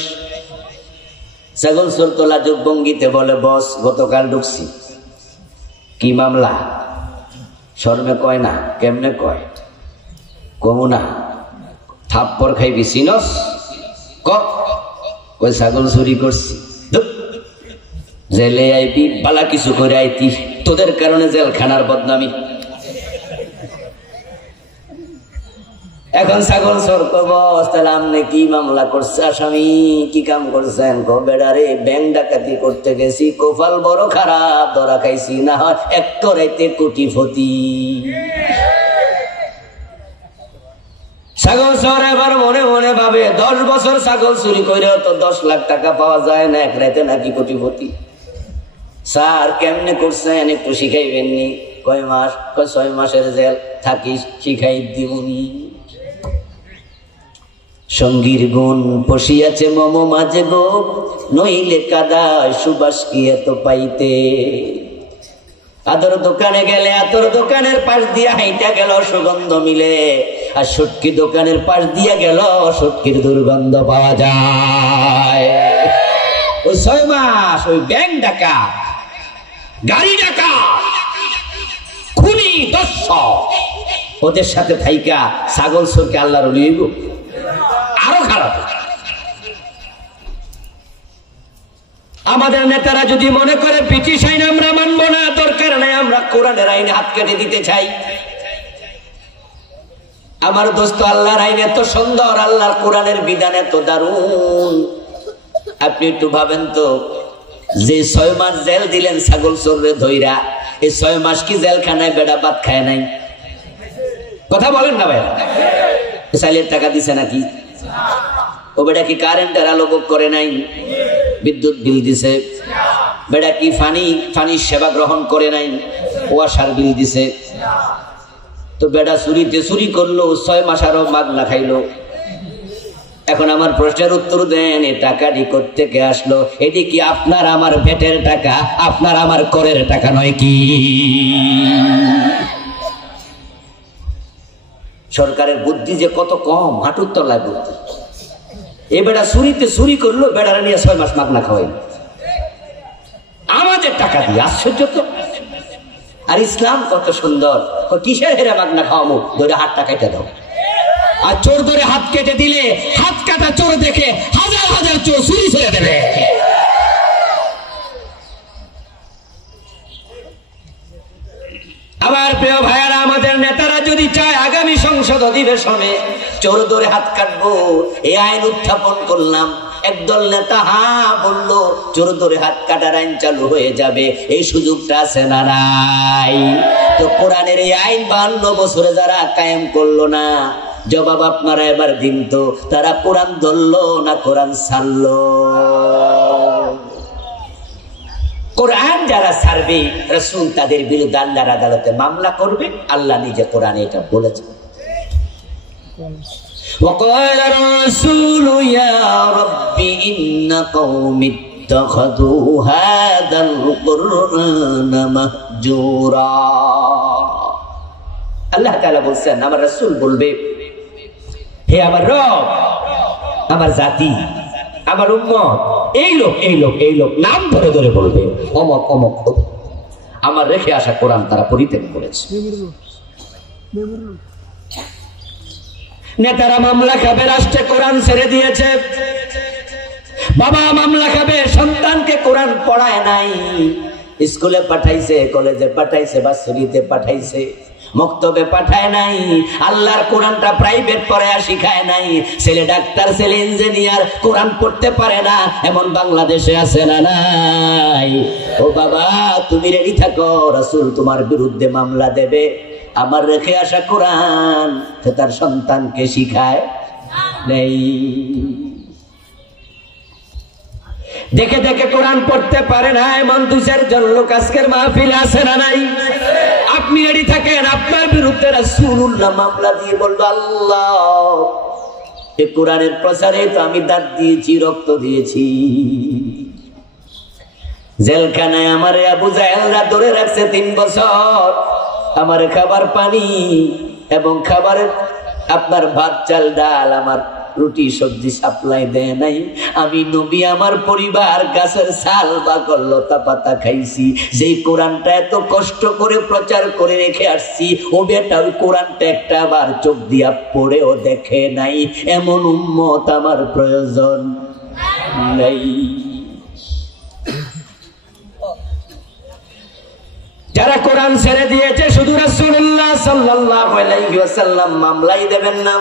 ছাগল চোর তোলা যুগ ভঙ্গিতে বলে, বস গতকাল ঢুকছি। কি মামলা? শর্মে কয় না, কেমনে কয়? কমু না, থাপ্পর খাইবি, চিনস? কই ছাগল চুরি করছি। জেলে আইবি, বালা কিছু করে আইতি, তোদের কারণে জেলখানার বদনামি। এখন ছাগল চোর কব, আপনি কি মামলা করছে? আসামি কি কাম করছেন? বেড়ারে ব্যাংক ডাকাতি করতে গেছি, কপাল বড় খারাপ, ধরা খাইছি, না হয় এক রাইতে কোটিপতি। ছাগল চোর এবার মনে মনে ভাবে, 10 বছর ছাগল চুরি করে তো 10 লাখ টাকা পাওয়া যায় না, এক রাইতে নাকি কোটিপতি। স্যার কেমনে করছেন একটু শিখাইবেননি? কয় মাস? 6 মাসের জেল থাকিস, শিখাই দিবনি। সঙ্গীর গুণ পশিয়াছে মম মাঝে গো, নইলে কাদায় সুবাস কি এত পাইতে। আদর দোকানে গেলে আতর দোকানের পাশ দিয়া হাইটা গেল সুগন্ধ মিলে, আর সটকি দোকানের পাশ দিয়া গেল সটকির দুর্গন্ধ পাওয়া যায়। ওই 6 মাস ওই ব্যাংক ডাকাত, গাড়ি ডাকাত, খুনি, দর্শক, ওদের সাথে থাইকা ছাগল চোরকে আল্লাহর ওলি হইব? আরো খারাপ। আমাদের নেতারা যদি মনে করে ব্রিটিশ আইন আমরা মানব না, দরকার নাই, আমরা কোরআনের আইনে হাত কেটে দিতে চাই। আমার দোস্ত, আল্লাহর আইন এত সুন্দর, আল্লাহর কোরআনের বিধান এত দারুণ। আপনি একটু ভাবেন তো, যে 6 মাস জেল দিলেন ছাগল চোররে ধইরা, এই 6 মাস কি জেলখানায় বেড়া ভাত খায় নাই? কথা বলেন না ভাইরা? চাইলের টাকা দিছে নাকি? ও বেটা কি কারেন্টের আলো ভোগ করে নাই? বিদ্যুৎ বিল দিছে? বেটা কি পানির সেবা গ্রহণ করে নাই? ওয়াসার বিল দিছে? তো বেটা চুরিতে চুরি করলো, 6 মাস আরো মাগনা খাইলো। এখন আমার প্রশ্নের উত্তর দেন, এই টাকাটি কোত্থেকে আসলো? এটি কি আপনার আমার পেটের টাকা, আপনার আমার করের টাকা নয় কি? সরকারের বুদ্ধি যে কত কম, হাঁটুর তলায় বুদ্ধি। এ বেটা চুরিতে চুরি করলো, বেড়ারা নিয়ে 6 মাস মাগনা খাওয়াই আমাদের টাকা দিয়ে। আশ্চর্য তো। আর ইসলাম কত সুন্দর, কিসের হেরে মাগনা খাওয়ামো? ধরে হাতটা কেটে দাও। আর চোর ধরে হাত কেটে দিলে হাত কাটা চোর দেখে হাজার হাজার চোর চুরি ছেড়ে দেবে। আমার প্রিয় ভাইয়ারা, আমাদের নেতারা যদি চায় আগামী সংসদ অধিবেশনে চোর ধরে হাত কাটবো, এই আইন উত্থাপন করলাম, একদল নেতা বললো চোর ধরে হাত কাটার আইন চালু হয়ে যাবে, এই সুযোগটা আছে না নাই? তো কোরআনের এই আইন 52 বছরে যারা কায়েম করলো না, জবাব আপনারা এবার দিন তো, তারা কোরআন ধরলো না কোরআন ছাড়লো? কোরআন যারা ছাড়বে, রাসূল তাদের বিরুদ্ধে আল্লাহর আদালতে মামলা করবে। আল্লাহ নিজে কোরআনে এটা বলেছেন। وقال الرسول يا رب إن قومي اتخذوا هذا القرآن مهجورا। আল্লাহ তাআলা বলছেন, আমার রাসূল বলবে, হে আমার রব, আমার জাতি, আমার উম্মত, এই লোক এই লোক এই লোক, নাম ধরে ধরে বলবে, অমক অমক আমার রেখে আসা কোরআন তারা পরিত্যাগ করেছে। নেতারা মামলা খাবে, রাষ্ট্রে কোরআন ছেড়ে দিয়েছে। বাবা মামলা খাবে, সন্তানকে কোরআন পড়ায় নাই, স্কুলে পাঠাইছে, কলেজে পাঠাইছে, ভার্সিটিতে পাঠাইছে, মক্তবে পাঠায় নাই, আল্লাহর কোরআনটা প্রাইভেট পড়ায় শিখায় নাই। ছেলে ডাক্তার, ছেলে ইঞ্জিনিয়ার, কোরআন পড়তে পারে না, এমন বাংলাদেশে আছে না নাই? ও বাবা, তুমি রেডি থাকো, রাসূল তোমার বিরুদ্ধে মামলা দেবে। আমার রেখে আসা কোরআন তার সন্তানকে শিখায় নেই। দেখে দেখে কোরআন পড়তে পারে না, এমন 2-4 লোক আজকের মাহফিলে আছে না নাই? আপনি রেডি থাকেন, আপনার বিরুদ্ধে রাসূলুল্লাহ মামলা দিয়ে বলল, আল্লাহ এই কোরআনের প্রচারে তো আমি দাঁত দিয়েছি, রক্ত দিয়েছি, জেলখানায় আমারে আবু জাহেলরা ধরে রাখছে 3 বছর, আমার খাবার পানি এবং খাবারের আপনার ভাত চাল ডাল, আমার রুটি সবজি সাপ্লাই দেয় নাই। আমি নবী, আমার পরিবার গাছের ছাল বাকল লতা পাতা খাইছি। যেই কোরআনটা এত কষ্ট করে প্রচার করে রেখে আসছি, ও বেটা ওই কোরআনটা একটা বার চোখ দিয়া পড়েও দেখে নাই। এমন উম্মত আমার প্রয়োজন নাই। যারা কোরআন ছেড়ে দিয়েছে, শুধু রাসূলুল্লাহ সাল্লাল্লাহু আলাইহি ওয়াসাল্লাম মামলাই দেবেন না,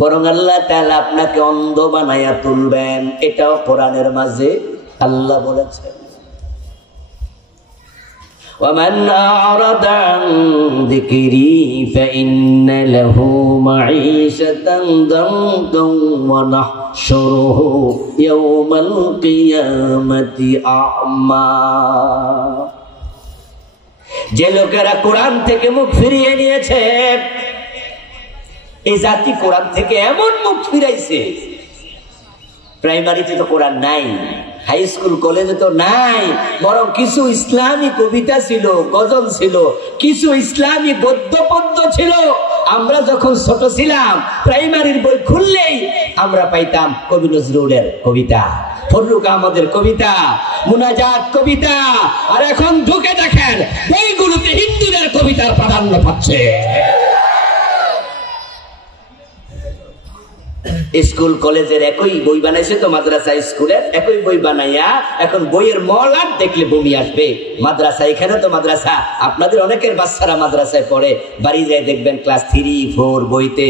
বরং আল্লাহ তাআলা আপনাকে অন্ধ বানায়া তুলবেন। এটাও কোরআনের মাঝে আল্লাহ বলেছেন, وَمَنْ أَعْرَضَ عَنْ ذِكْرِي فَإِنَّ لَهُ مَعِيشَةً ضَنكًا وَنَحْشُرُهُ يَوْمَ الْقِيَامَةِ أَعْمَى। যে লোকেরা কোরআন থেকে মুখ ফিরিয়ে নিয়েছে, এই জাতি কোরআন থেকে এমন মুখ ফিরাইছে, প্রাইমারিতে তো কোরআন নাই, হাই স্কুল কলেজে তো নাই, বরং কিছু ইসলামী কবিতা ছিল, গজল ছিল, কিছু ইসলামী গদ্য পদ্য ছিল। আমরা যখন ছোট ছিলাম, প্রাইমারির বই খুললেই আমরা পাইতাম কবি নজরুলের কবিতা, ফররুক আহমদের কবিতা, মুনাজাত কবিতা। আর এখন ঢুকে দেখেন, বইগুলোতে হিন্দুদের কবিতার প্রাধান্য পাচ্ছে। স্কুল কলেজের একই বই বানাইছে তো, মাদ্রাসা স্কুলের একই বই বানাইয়া এখন বইয়ের মলাট দেখলে বমি আসবে। মাদ্রাসা, এখানে তো মাদ্রাসা, আপনাদের অনেকের বাচ্চারা মাদ্রাসায় পড়ে, বাড়ি যায় দেখবেন ক্লাস 3-4 বইতে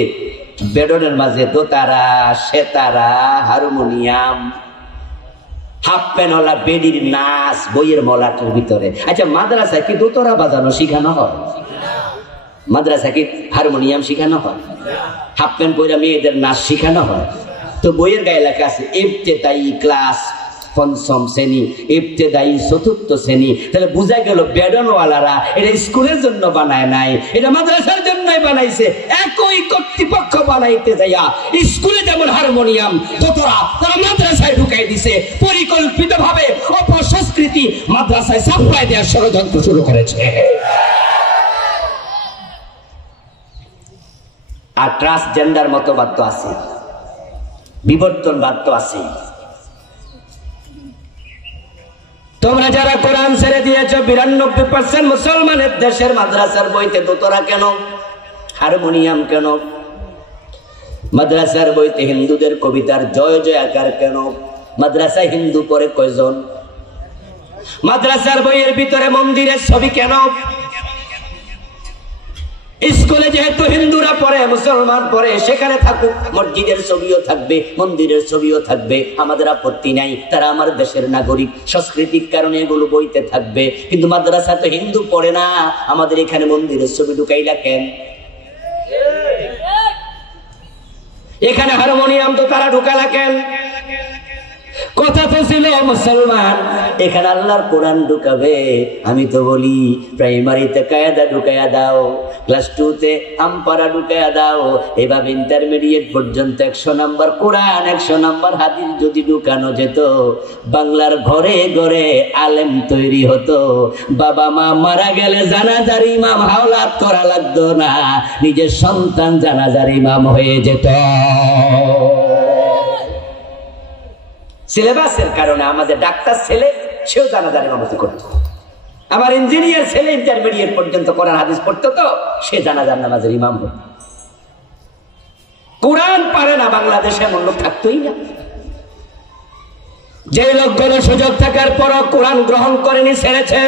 বেডনের মাঝে দোতারা, সেতারা, হারমোনিয়াম, হাফ প্যান্টওয়ালা বেডির নাচ বইয়ের মলাটের ভিতরে। আচ্ছা, মাদ্রাসায় কি দোতরা বাজানো শিখানো হয়? মাদ্রাসায় কি হারমোনিয়াম শিখানো হয়? হাফ প্যান্ট পরে মেয়েদের নাচ শিখানো হয়? তো বইয়ের গায়ে লেখা আছে ইবতেদায়ী ক্লাস পঞ্চম শ্রেণী, ইবতেদায়ী চতুর্থ শ্রেণী। তাহলে বোঝা গেল বেডনওয়ালারা এটা স্কুলের জন্য বানায় নাই, এটা মাদ্রাসার জন্যই বানাইছে। একই কর্তৃপক্ষ বানাইতে যাইয়া স্কুলে যেমন হারমোনিয়াম দোতরা তারা মাদ্রাসায় ঢুকাই দিছে, পরিকল্পিত ভাবে অপসংস্কৃতি মাদ্রাসায় সাপ্লাই দেওয়ার ষড়যন্ত্র শুরু করেছে। আর ট্রান্সজেন্ডার মতবাদ তো আছে, বিবর্তনবাদ তো আছে। তোমরা যারা কোরআন ছেড়ে দিয়েছ, 92% মুসলমানের দেশের মাদ্রাসার বইতে দোতরা কেন, হারমোনিয়াম কেন? মাদ্রাসার বইতে হিন্দুদের কবিতার জয় জয়াকার কেন? মাদ্রাসায় হিন্দু পড়ে কয়জন? মাদ্রাসার বইয়ের ভিতরে মন্দিরের ছবি কেন? স্কুলে যেহেতু হিন্দুরা পড়ে, মুসলমান পড়ে, সেখানে থাকুক, মসজিদের ছবিও থাকবে, মন্দিরের ছবিও থাকবে, আমাদের আপত্তি নাই। তারা আমার দেশের নাগরিক, সাংস্কৃতিক কারণে এগুলো বইতে থাকবে। কিন্তু মাদ্রাসা তো হিন্দু পড়ে না, আমাদের এখানে মন্দিরের ছবি ঢুকাইলা কেন? এখানে হারমোনিয়াম তো তারা ঢুকালা কেন? কথা তো ছিল মুসলমান এখানে আল্লাহর কোরআন ঢুকাবে। আমি তো বলি প্রাইমারিতে কায়দা ঢুকাইয়া দাও, ক্লাস 2 আমপারা ঢুকাইয়া দাও, এভাবে ইন্টারমিডিয়েট পর্যন্ত 100 নাম্বার কোরআন 100 নাম্বার হাদিস যদি ঢুকানো যেত, বাংলার ঘরে ঘরে আলেম তৈরি হতো। বাবা মা মারা গেলে জানাজার ইমাম হাওলাত করা লাগতো না, নিজের সন্তান জানাজার ইমাম হয়ে যেত। সিলেবাসের কারণে আমাদের ডাক্তার ছেলে সেও জানাজার ইমামতি করত, আমার ইঞ্জিনিয়ার ছেলে ইন্টারমিডিয়েট পর্যন্ত কোরআন হাদিস পড়তো, তো সে জানাজার নামাজের ইমাম হতো। কোরআন পারে না বাংলাদেশে এমন লোক থাকতোই না। যে লোকগুলো সুযোগ থাকার পরও কোরআন গ্রহণ করেনি, ছেড়েছে।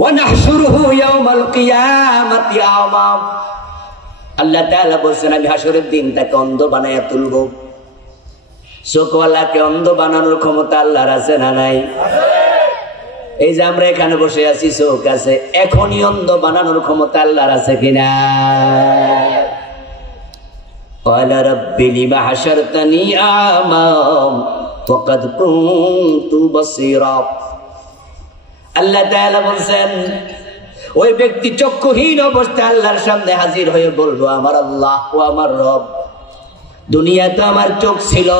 ওয়ানাহশুরুহু ইয়াওমাল কিয়ামাতি আমা, আল্লাহ তাআলা বলেছেন আমি হাসরের দিন তাকে অন্ধ বানায়া তুলব। চোখওয়ালাকে অন্ধ বানানোর ক্ষমতা আল্লাহর আছে না নাই? এই যে আমরা এখানে বসে আছি, চোখ আছে, এখনই অন্ধ বানানোর ক্ষমতা আল্লাহর আছে কিনা? ক্বালা রাব্বি লিমা হাশারতানি আ'মা ওয়া ক্বাদ কুনতু বাসীরা। আল্লাহ তাআলা বলেন ওই ব্যক্তি চক্ষুহীন অবস্থায় আল্লাহর সামনে হাজির হয়ে বলবো, আমার আল্লাহ ও আমার রব, দুনিয়াতে আমার চোখ ছিল,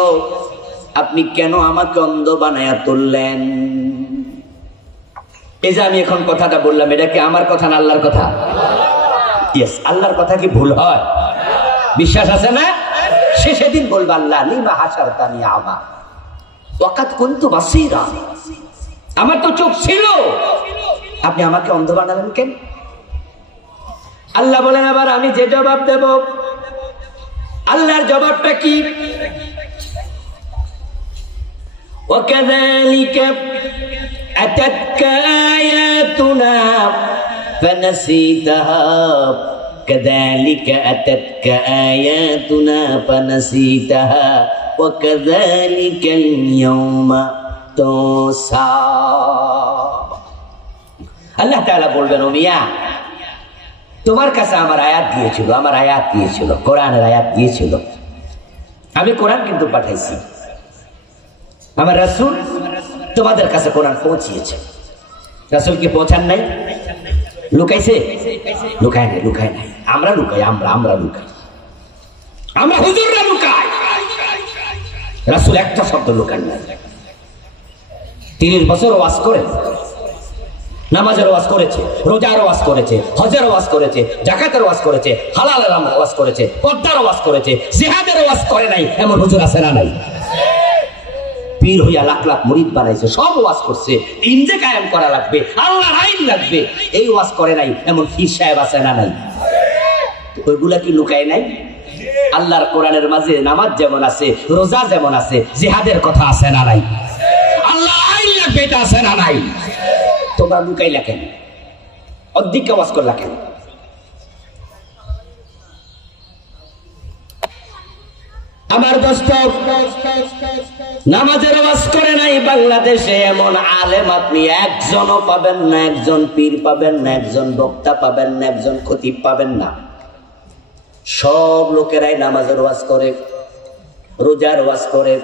আপনি কেন আমাকে অন্ধ বানায়া তুললেন? এই যে আমি এখন কথাটা বললাম, এটা কি আমার কথা না আল্লাহর কথা? ইয়েস, আল্লাহর কথা কি ভুল হয়? বিশ্বাস আছে না? সে সেদিন বলবে আল্লাহ লিমা হাশারতানি আ'মা ওয়া ক্বাদ কুনতু বাসীরা, আমার তো চোখ ছিল, আপনি আমাকে অন্ধ বানালেন কেন? আল্লাহ বলেন আবার আমি যে জবাব দেব, আল্লাহর জবাবটা কি? وَكَذَلِكَ أَتَتْكَ آيَاتُنَا فَنَسِيتَهَا كَذَلِكَ أَتَتْكَ آيَاتُنَا فَنَسِيتَهَا وَكَذَلِكَ الْيَوْمَ تُنسَى। আল্লাহ তাআলা বলবেন ও মিয়া, তোমার কাছে আমার আয়াত দিয়েছিল, আমার আয়াত দিয়েছিল, কোরআনের আয়াত দিয়েছিল, আমি কোরআন কিন্তু পাঠাইছি, আমার রাসূল তোমাদের কাছে কোরআন পৌঁছিয়েছে। রাসূল কি পৌঁছান নাই? লুকাইছে? লুকায় নাই, লুকায় নাই। আমরা লুকাই, আমরা লুকাই, আমরা হুজুররা লুকাই। রাসূল একটা শব্দ লুকান নাই। 30 বছর ওয়াজ করে, নামাজের ওয়াজ করেছে, রোজার ওয়াজ করেছে, হজের ওয়াজ করেছে, যাকাতের ওয়াজ করেছে, হালালের ওয়াজ করেছে, পর্দার ওয়াজ করেছে, জিহাদের ওয়াজ করে নাই এমন হুজুর আছে না নাই? পীর হইয়া লাখ লাখ মুরিদ বানাইছে, সব ওয়াজ করছে, দিন যে কায়েম করা লাগবে, আল্লাহর আইন লাগবে, এই ওয়াজ করে নাই এমন পীর সাহেব আছে না নাই? ওইগুলা কি লুকায় নাই? আল্লাহর কোরআনের মাঝে নামাজ যেমন আছে, রোজা যেমন আছে, জিহাদের কথা আছে না নাই? আল্লাহর আইন লাগবে, এটা আছে না নাই? তোমরা লুকাইলা কেন? অধিক ওয়াজ করলা কেন? আমার দোস্ত, নামাজের ওয়াজ করে নাই বাংলাদেশে এমন আলেম আপনি একজনও পাবেন না, একজন পীর পাবেন না, একজন বক্তা পাবেন না, একজন খতিব পাবেন না। সব লোকেরাই নামাজের ওয়াজ করে, রোজার ওয়াজ করে,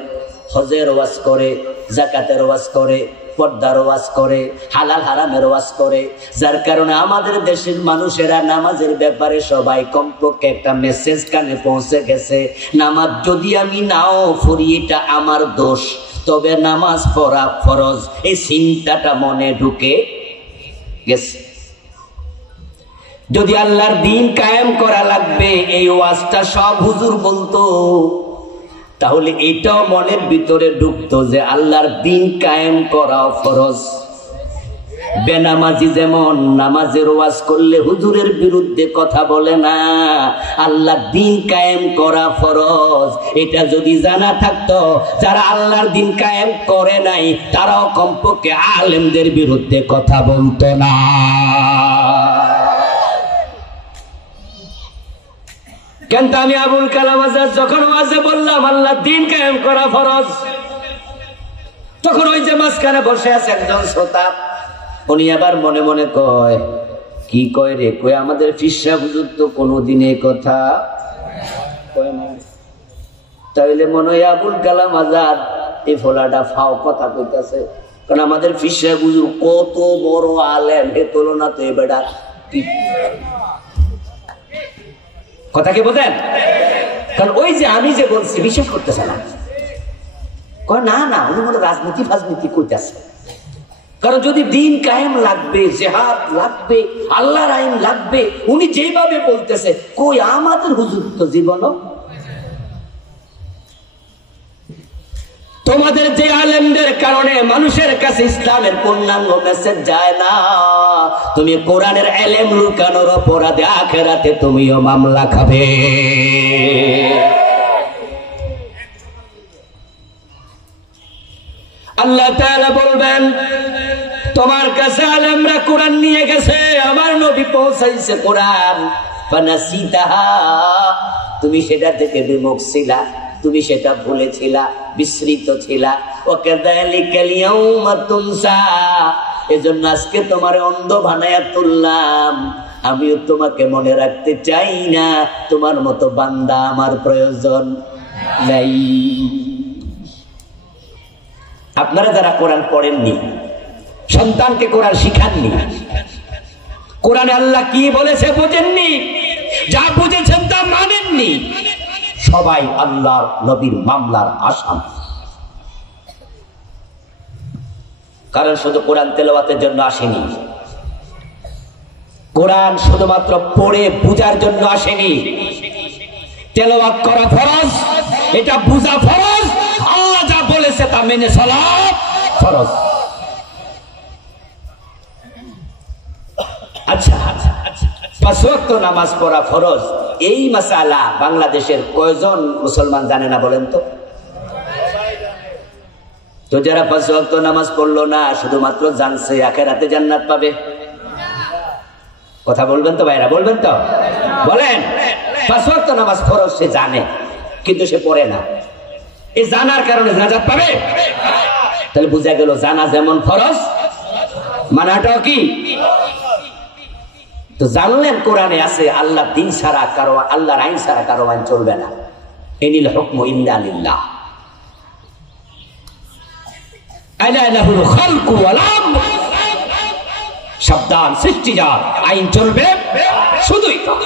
হজের ওয়াজ করে, যাকাতের ওয়াজ করে, পর্দার ওয়াজ করে, হালাল হারামের ওয়াজ করে। যার কারণে আমাদের দেশের মানুষেরা নামাজের ব্যাপারে সবাই কমপক্ষে একটা মেসেজ কানে পৌঁছে গেছে, নামাজ যদি আমি নাও পড়ি এটা আমার দোষ, তবে নামাজ পড়া ফরজ, এই চিন্তাটা মনে ঢুকে গেছে। যদি আল্লাহর দ্বীন কায়েম করা লাগবে এই ওয়াজটা সব হুজুর বলতো, তাহলে এটাও মনের ভিতরে ঢুকতো যে আল্লাহর দ্বীন কায়েম করা ফরজ। বেনামাজি যেমন নামাজের ওয়াজ করলে হুজুরের বিরুদ্ধে কথা বলে না, আল্লাহর দ্বীন কায়েম করা ফরজ এটা যদি জানা থাকতো, যারা আল্লাহর দ্বীন কায়েম করে নাই তারাও কমপক্ষে আলেমদের বিরুদ্ধে কথা বলতো না। কিন্তু আমি আবুল কালাম আজাদ যখন ওয়াজে বললাম আল্লাহ দ্বীন কায়েম করা ফরজ, তখন ওই যে মাঝখানে বসে আছে একজন শ্রোতা, উনি আবার মনে মনে কয়, কি কয় রে? কয় আমাদের ফিসা হুজুর তো কোনোদিন এই কথা কয় না। তাইলে মনে হয় আবুল কালাম আজাদ এই ফোলাটা ফাও কথা কইতাছে, কারণ আমাদের ফিসা হুজুর কত বড় আলেম, এ তুলনা তো এ বেটা কথা কি বোঝেন? কারণ ওই যে আমি যে বলছি বিশ্বাস করতেছে না, কয় না না উনি মনে রাজনীতি ফাজনীতি করতেছে। কারণ যদি দ্বীন কায়েম লাগবে, জিহাদ লাগবে, আল্লাহর আইন লাগবে, উনি যেভাবে বলতেছে, কই আমাদের হুজুর তো জীবনও। তোমাদের যে আলেমদের কারণে মানুষের কাছে ইসলামের পূর্ণাঙ্গ মেসেজ যায় না, তুমি কোরআনের এলেম লুকানোর অপরাধে আখিরাতে তুমিও মামলা খাবে। আল্লাহ তাআলা বলবেন, তোমার কাছে আলেমরা কোরআন নিয়ে গেছে, আমার নবী পৌঁছাইছে কোরআন, ফানাসিতাহা, তুমি সেটা থেকে বিমুখ ছিলা, তুমি সেটা ভুলেছিলা, বিস্মৃত ছিলা। ওয়াকাযালিকাল ইয়াউমা তুনসা, এজন্য আজকে তোমার অন্ধ বানায়া তুললাম। আমিও তোমাকে মনে রাখতে চাই না, তোমার মতো বান্দা আমার প্রয়োজন নাই। আপনারা যারা কোরআন পড়েননি, সন্তানকে কোরআন শিখাননি, কোরআনে আল্লাহ কি বলেছে বোঝেননি, যা বুঝেছেন তা মানেননি, সবাই আল্লাহর নবীর মামলার আসামি। কারণ শুধু কোরআন তেলাওয়াতের জন্য আসেনি, কোরআন শুধুমাত্র পড়ে বুঝার জন্য আসেনি। তেলাওয়াত করা ফরজ, এটা বুঝা ফরজ, আল্লাহ যা বলেছে তা মেনে চলা ফরজ। আচ্ছা, পাঁচ ওয়াক্ত নামাজ পড়া ফরজ, এই মাসালা বাংলাদেশের কয়জন মুসলমান জানে না বলেন তো? তো যারা পাঁচ ওয়াক্ত নামাজ পড়লো না, শুধুমাত্র জানছে আখিরাতে জান্নাত পাবে? কথা বলবেন তো ভাইরা, বলবেন তো? বলেন। পাঁচ ওয়াক্ত নামাজ ফরজ সে জানে, কিন্তু সে পড়ে না, এই জানার কারণে নাজাত পাবে? তাহলে বুঝা গেল জানা যেমন ফরজ, মানাটাও কি? তো জানলেন কোরআনে আছে আল্লাহ দ্বীন ছাড়া কারো, আল্লাহর আইন ছাড়া কারো আইন চলবে না। ইনিল হুকমু ইল্লা লিল্লাহ, আলা লাহুল খালকু ওয়াল আমর। সাবধান, সৃষ্টি যার, আইন চলবে শুধুই তার।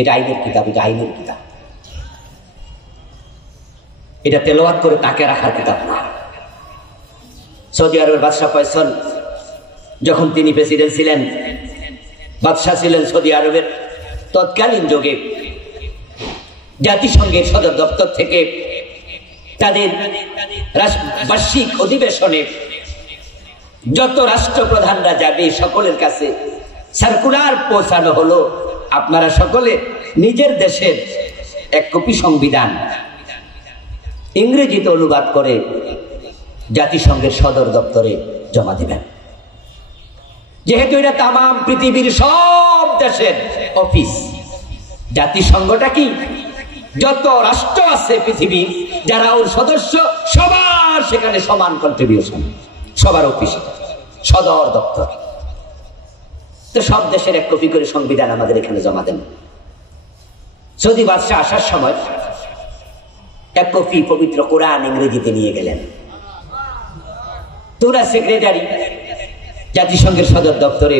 এটা আইনের কিতাব, এটা আইনের কিতাব, এটা তেলাওয়াত করে তাকে রাখার কিতাব না। সৌদি আরবের বাদশাহ ফয়সাল যখন তিনি প্রেসিডেন্ট ছিলেন, বাদশাহ ছিলেন সৌদি আরবের, তৎকালীন যুগে জাতিসংঘের সদর দপ্তর থেকে তাদের বার্ষিক অধিবেশনে যত রাষ্ট্রপ্রধানরা যাবে সকলের কাছে সার্কুলার পৌঁছানো হলো, আপনারা সকলে নিজের দেশের এক কপি সংবিধান ইংরেজিতে অনুবাদ করে জাতিসংঘের সদর দপ্তরে জমা দিবেন। যেহেতু এটা তামাম পৃথিবীর সব দেশের অফিস, জাতিসংঘটা কি যত রাষ্ট্র আছে পৃথিবীর, যারা ওর সদস্য সবার সেখানে সমান কন্ট্রিবিউশন, সবার অফিসে, সদর দপ্তর। তো সব দেশের এক কপি করে সংবিধান আমাদের এখানে জমা দেন। সৌদি বাদশাহ আসার সময় এক কপি পবিত্র কোরআন ইংরেজিতে নিয়ে গেলেন। তোরা সেক্রেটারি জাতিসংঘের সদর দপ্তরে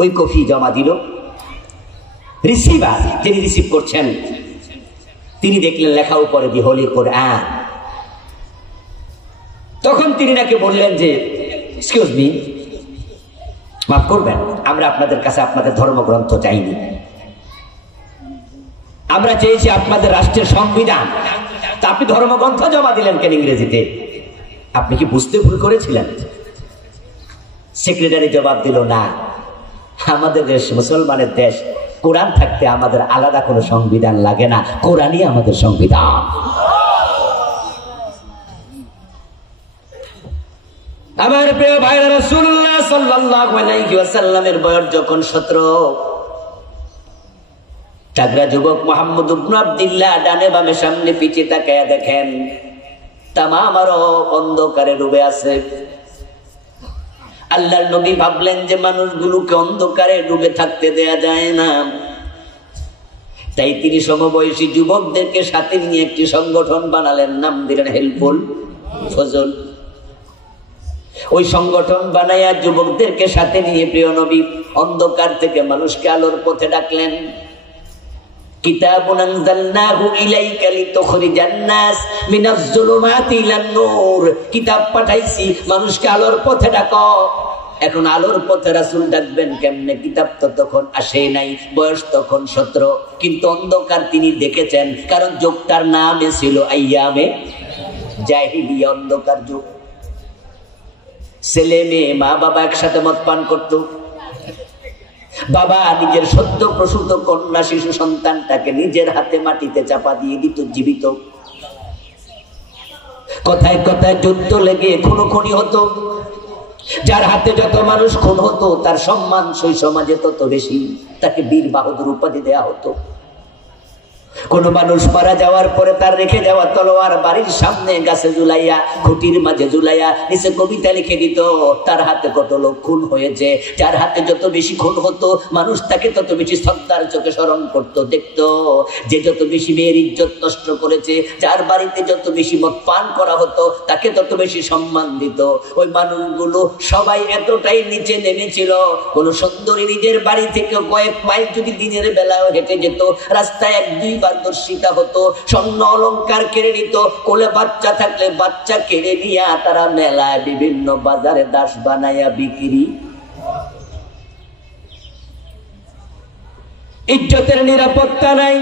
ওই কপি জমা দিল। রিসিভার, যিনি রিসিভ করছেন, তিনি দেখলেন লেখা উপরে দি হোলি কোরআন। তখন তিনি নাকি বললেন যে, এক্সকিউজ মি, মাফ করবেন, আমরা আপনাদের কাছে আপনাদের ধর্মগ্রন্থ চাইনি, আমরা চেয়েছি আপনাদের রাষ্ট্রের সংবিধান। তা আপনি ধর্মগ্রন্থ জমা দিলেন কেন ইংরেজিতে? আপনি কি বুঝতে ভুল করেছিলেন? সেক্রেটারি জবাব দিল, না, আমাদের দেশ মুসলমানের দেশ, কোরআন থাকতে আমাদের আলাদা কোনো সংবিধান লাগে না, কোরআনই আমাদের সংবিধান। আমার প্রিয় ভাইরা, রাসূলুল্লাহ সাল্লাল্লাহু আলাইহি ওয়াসাল্লামের বয়স যখন 17, তাগড়া যুবক মুহাম্মদ ইবনে আব্দুল্লাহ ডানে বামে সামনে পিছে তাকায়া দেখেন তামাম আরব অন্ধকারে ডুবে আছে। আল্লাহর নবী ভাবলেন যে মানুষগুলোকে অন্ধকারে ডুবে থাকতে দেয়া যায় না, তাই তিনি সমবয়সী যুবকদেরকে সাথে নিয়ে একটি সংগঠন বানালেন, নাম দিলেন হেল্পফুল ফজল। ওই সংগঠন বানায়া যুবকদেরকে সাথে নিয়ে প্রিয় নবী অন্ধকার থেকে মানুষকে আলোর পথে ডাকলেন। কিতাবুন আনজালনাহু ইলাইকা লিতুখরিজান নাস মিনাজ যুলুমাতি ইলান নূর, কিতাব পাঠাইছি মানুষকে আলোর পথে ডাকো। এখন আলোর পথে রাসূল ডাকবেন কেমনে? কিতাব তো তখন আসে নাই, বয়স তখন 17, কিন্তু অন্ধকার তিনি দেখেছেন, কারণ যুগটার নামে ছিল আইয়ামে জাহিলিয়া, অন্ধকার যুগ। ছেলে মেয়ে মা বাবা একসাথে মদ পান করত। বাবা নিজের সদ্য প্রসূত কন্যা শিশু সন্তানটাকে নিজের হাতে মাটিতে চাপা দিয়ে দিত জীবিত। কথায় কথায় যুদ্ধ লেগে খুনোখুনি হতো। যার হাতে যত মানুষ খুন হতো তার সম্মান সেই সমাজে তত বেশি, তাকে বীর বাহাদুর উপাধি দেয়া হতো। কোন মানুষ মারা যাওয়ার পরে তার রেখে যাওয়া তলোয়ার বাড়ির সামনে গাছে ঝুলাইয়া, খুঁটির মাঝে ঝুলাইয়া নিচে কবিতা লিখে দিত, তার হাতে কত লোক খুন হয়েছে। যার হাতে যত বেশি খুন হতো মানুষ তাকে তত বেশি শ্রদ্ধার চোখে স্মরণ করতো, দেখতো। যে যত বেশি মেয়ের ইজ্জত নষ্ট করেছে, যার বাড়িতে যত বেশি মদ পান করা হতো তাকে তত বেশি সম্মান দিত। ওই মানুষগুলো সবাই এতটাই নিচে নেমেছিল, কোন সুন্দরী নিজের বাড়ি থেকে কয়েক মাইল যদি দিনের বেলাও হেঁটে যেত, রাস্তায় 1-2 বার দর্শিতা হতো। স্বর্ণ অলংকার কেড়ে নিত, কোলে বাচ্চা থাকলে বাচ্চা কেড়ে নিয়ে তারা মেলায় বিভিন্ন বাজারে দাস বানাইয়া বিক্রি। ইজ্জতের নিরাপত্তা নাই,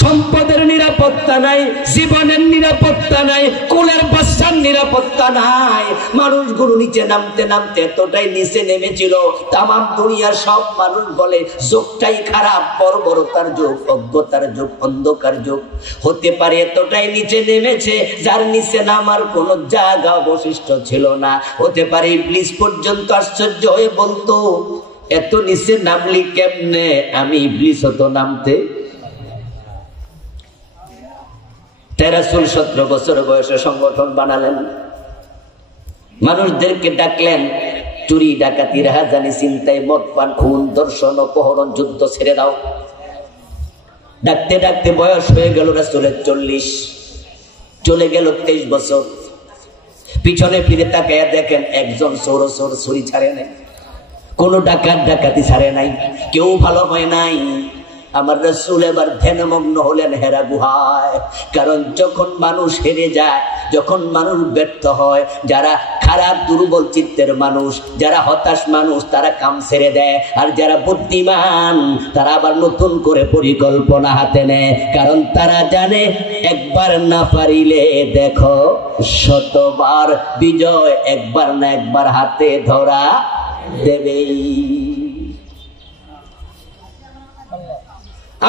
সম্পদের নিরাপত্তা নাই, জীবনের নিরাপত্তা নাই, কুলের বাচ্চার নিরাপত্তা নাই। মানুষগুলো নিচে নামতে নামতে এতটাই নিচে নেমেছিল, তামাম দুনিয়ার সব মানুষ বলে যুগটাই খারাপ, বর্বরতার যুগ, অজ্ঞতার যুগ, অন্ধকার যুগ। হতে পারে এতটাই নিচে নেমেছে যার নিচে নামার কোনো জায়গা অবশিষ্ট ছিল না। হতে পারে ইবলিস পর্যন্ত আশ্চর্য হয়ে বলতো, এত নিচে নামলি কেমনে? আমি ইবলিস হতো নামতে। রাসূল 17 বছর বয়সে সংগঠন বানালেন, মানুষদেরকে ডাকলেন, চুরি ডাকাতি রাহাজানি চিন্তায় মদ পান খুন দর্শন অপহরণ যুদ্ধ ছেড়ে দাও। ডাকতে ডাকতে বয়স হয়ে গেল রাসূলের 40, চলে গেল 23 বছর। পিছনে ফিরে তাকায় দেখেন একজন চোর চুরি ছাড়ে নাই, কোন ডাকাত ডাকাতি ছাড়ে নাই, কেউ ভালো হয় নাই। আমার রাসূল এবার ধ্যানমগ্ন হলেন হেরা গুহায়। কারণ যখন মানুষ হেরে যায়, যখন মানুষ ব্যর্থ হয়, যারা খারাপ দুর্বল চিত্তের মানুষ, যারা হতাশ মানুষ, তারা কাম ছেড়ে দেয়। আর যারা বুদ্ধিমান তারা আবার নতুন করে পরিকল্পনা হাতে নেয়। কারণ তারা জানে একবার না পারিলে দেখো 100বার বিজয় একবার না একবার হাতে ধরা দেবেই।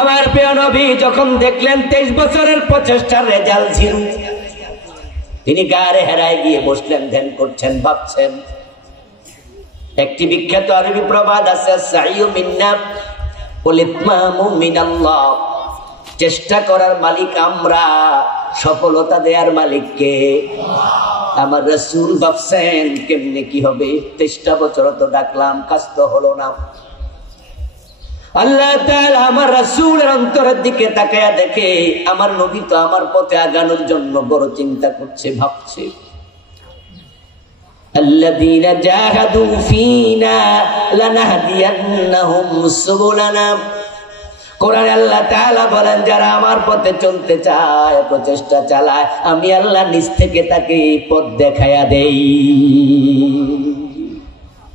আমার প্রিয় নবী যখন দেখলেন 23 বছরের প্রচেষ্টার রেজাল্ট ছিল, তিনি গাড়ে হেরায় গিয়ে বসলেন, ধ্যান করছেন, ভাবছেন। একটি বিখ্যাত আরবি প্রবাদ আছে, সাইয়ু মিন্না ওয়াল ইতমামু মিনাল্লাহ। চেষ্টা করার মালিক আমরা, সফলতা দেওয়ার মালিক কে? আমার রাসূল ভাবছেন কেমনে কি হবে? 23টা বছর তো ডাকলাম, কাজ তো হলো না। আল্লাহ তাআলা আমার রাসূলের অন্তরের দিকে তাকায়া দেখে আমার নবী তো আমার পথে আগানোর জন্য বড় চিন্তা করছে, ভাবছে। আল্লাযীনা জাহাদু ফীনা লানাহদিয়ান্নাহুম সুবুলানা। কোরআনে আল্লাহ তাআলা বলেন, যারা আমার পথে চলতে চায়, প্রচেষ্টা চালায়, আমি আল্লাহ নিজ থেকে তাকে পথ দেখায়া দেই।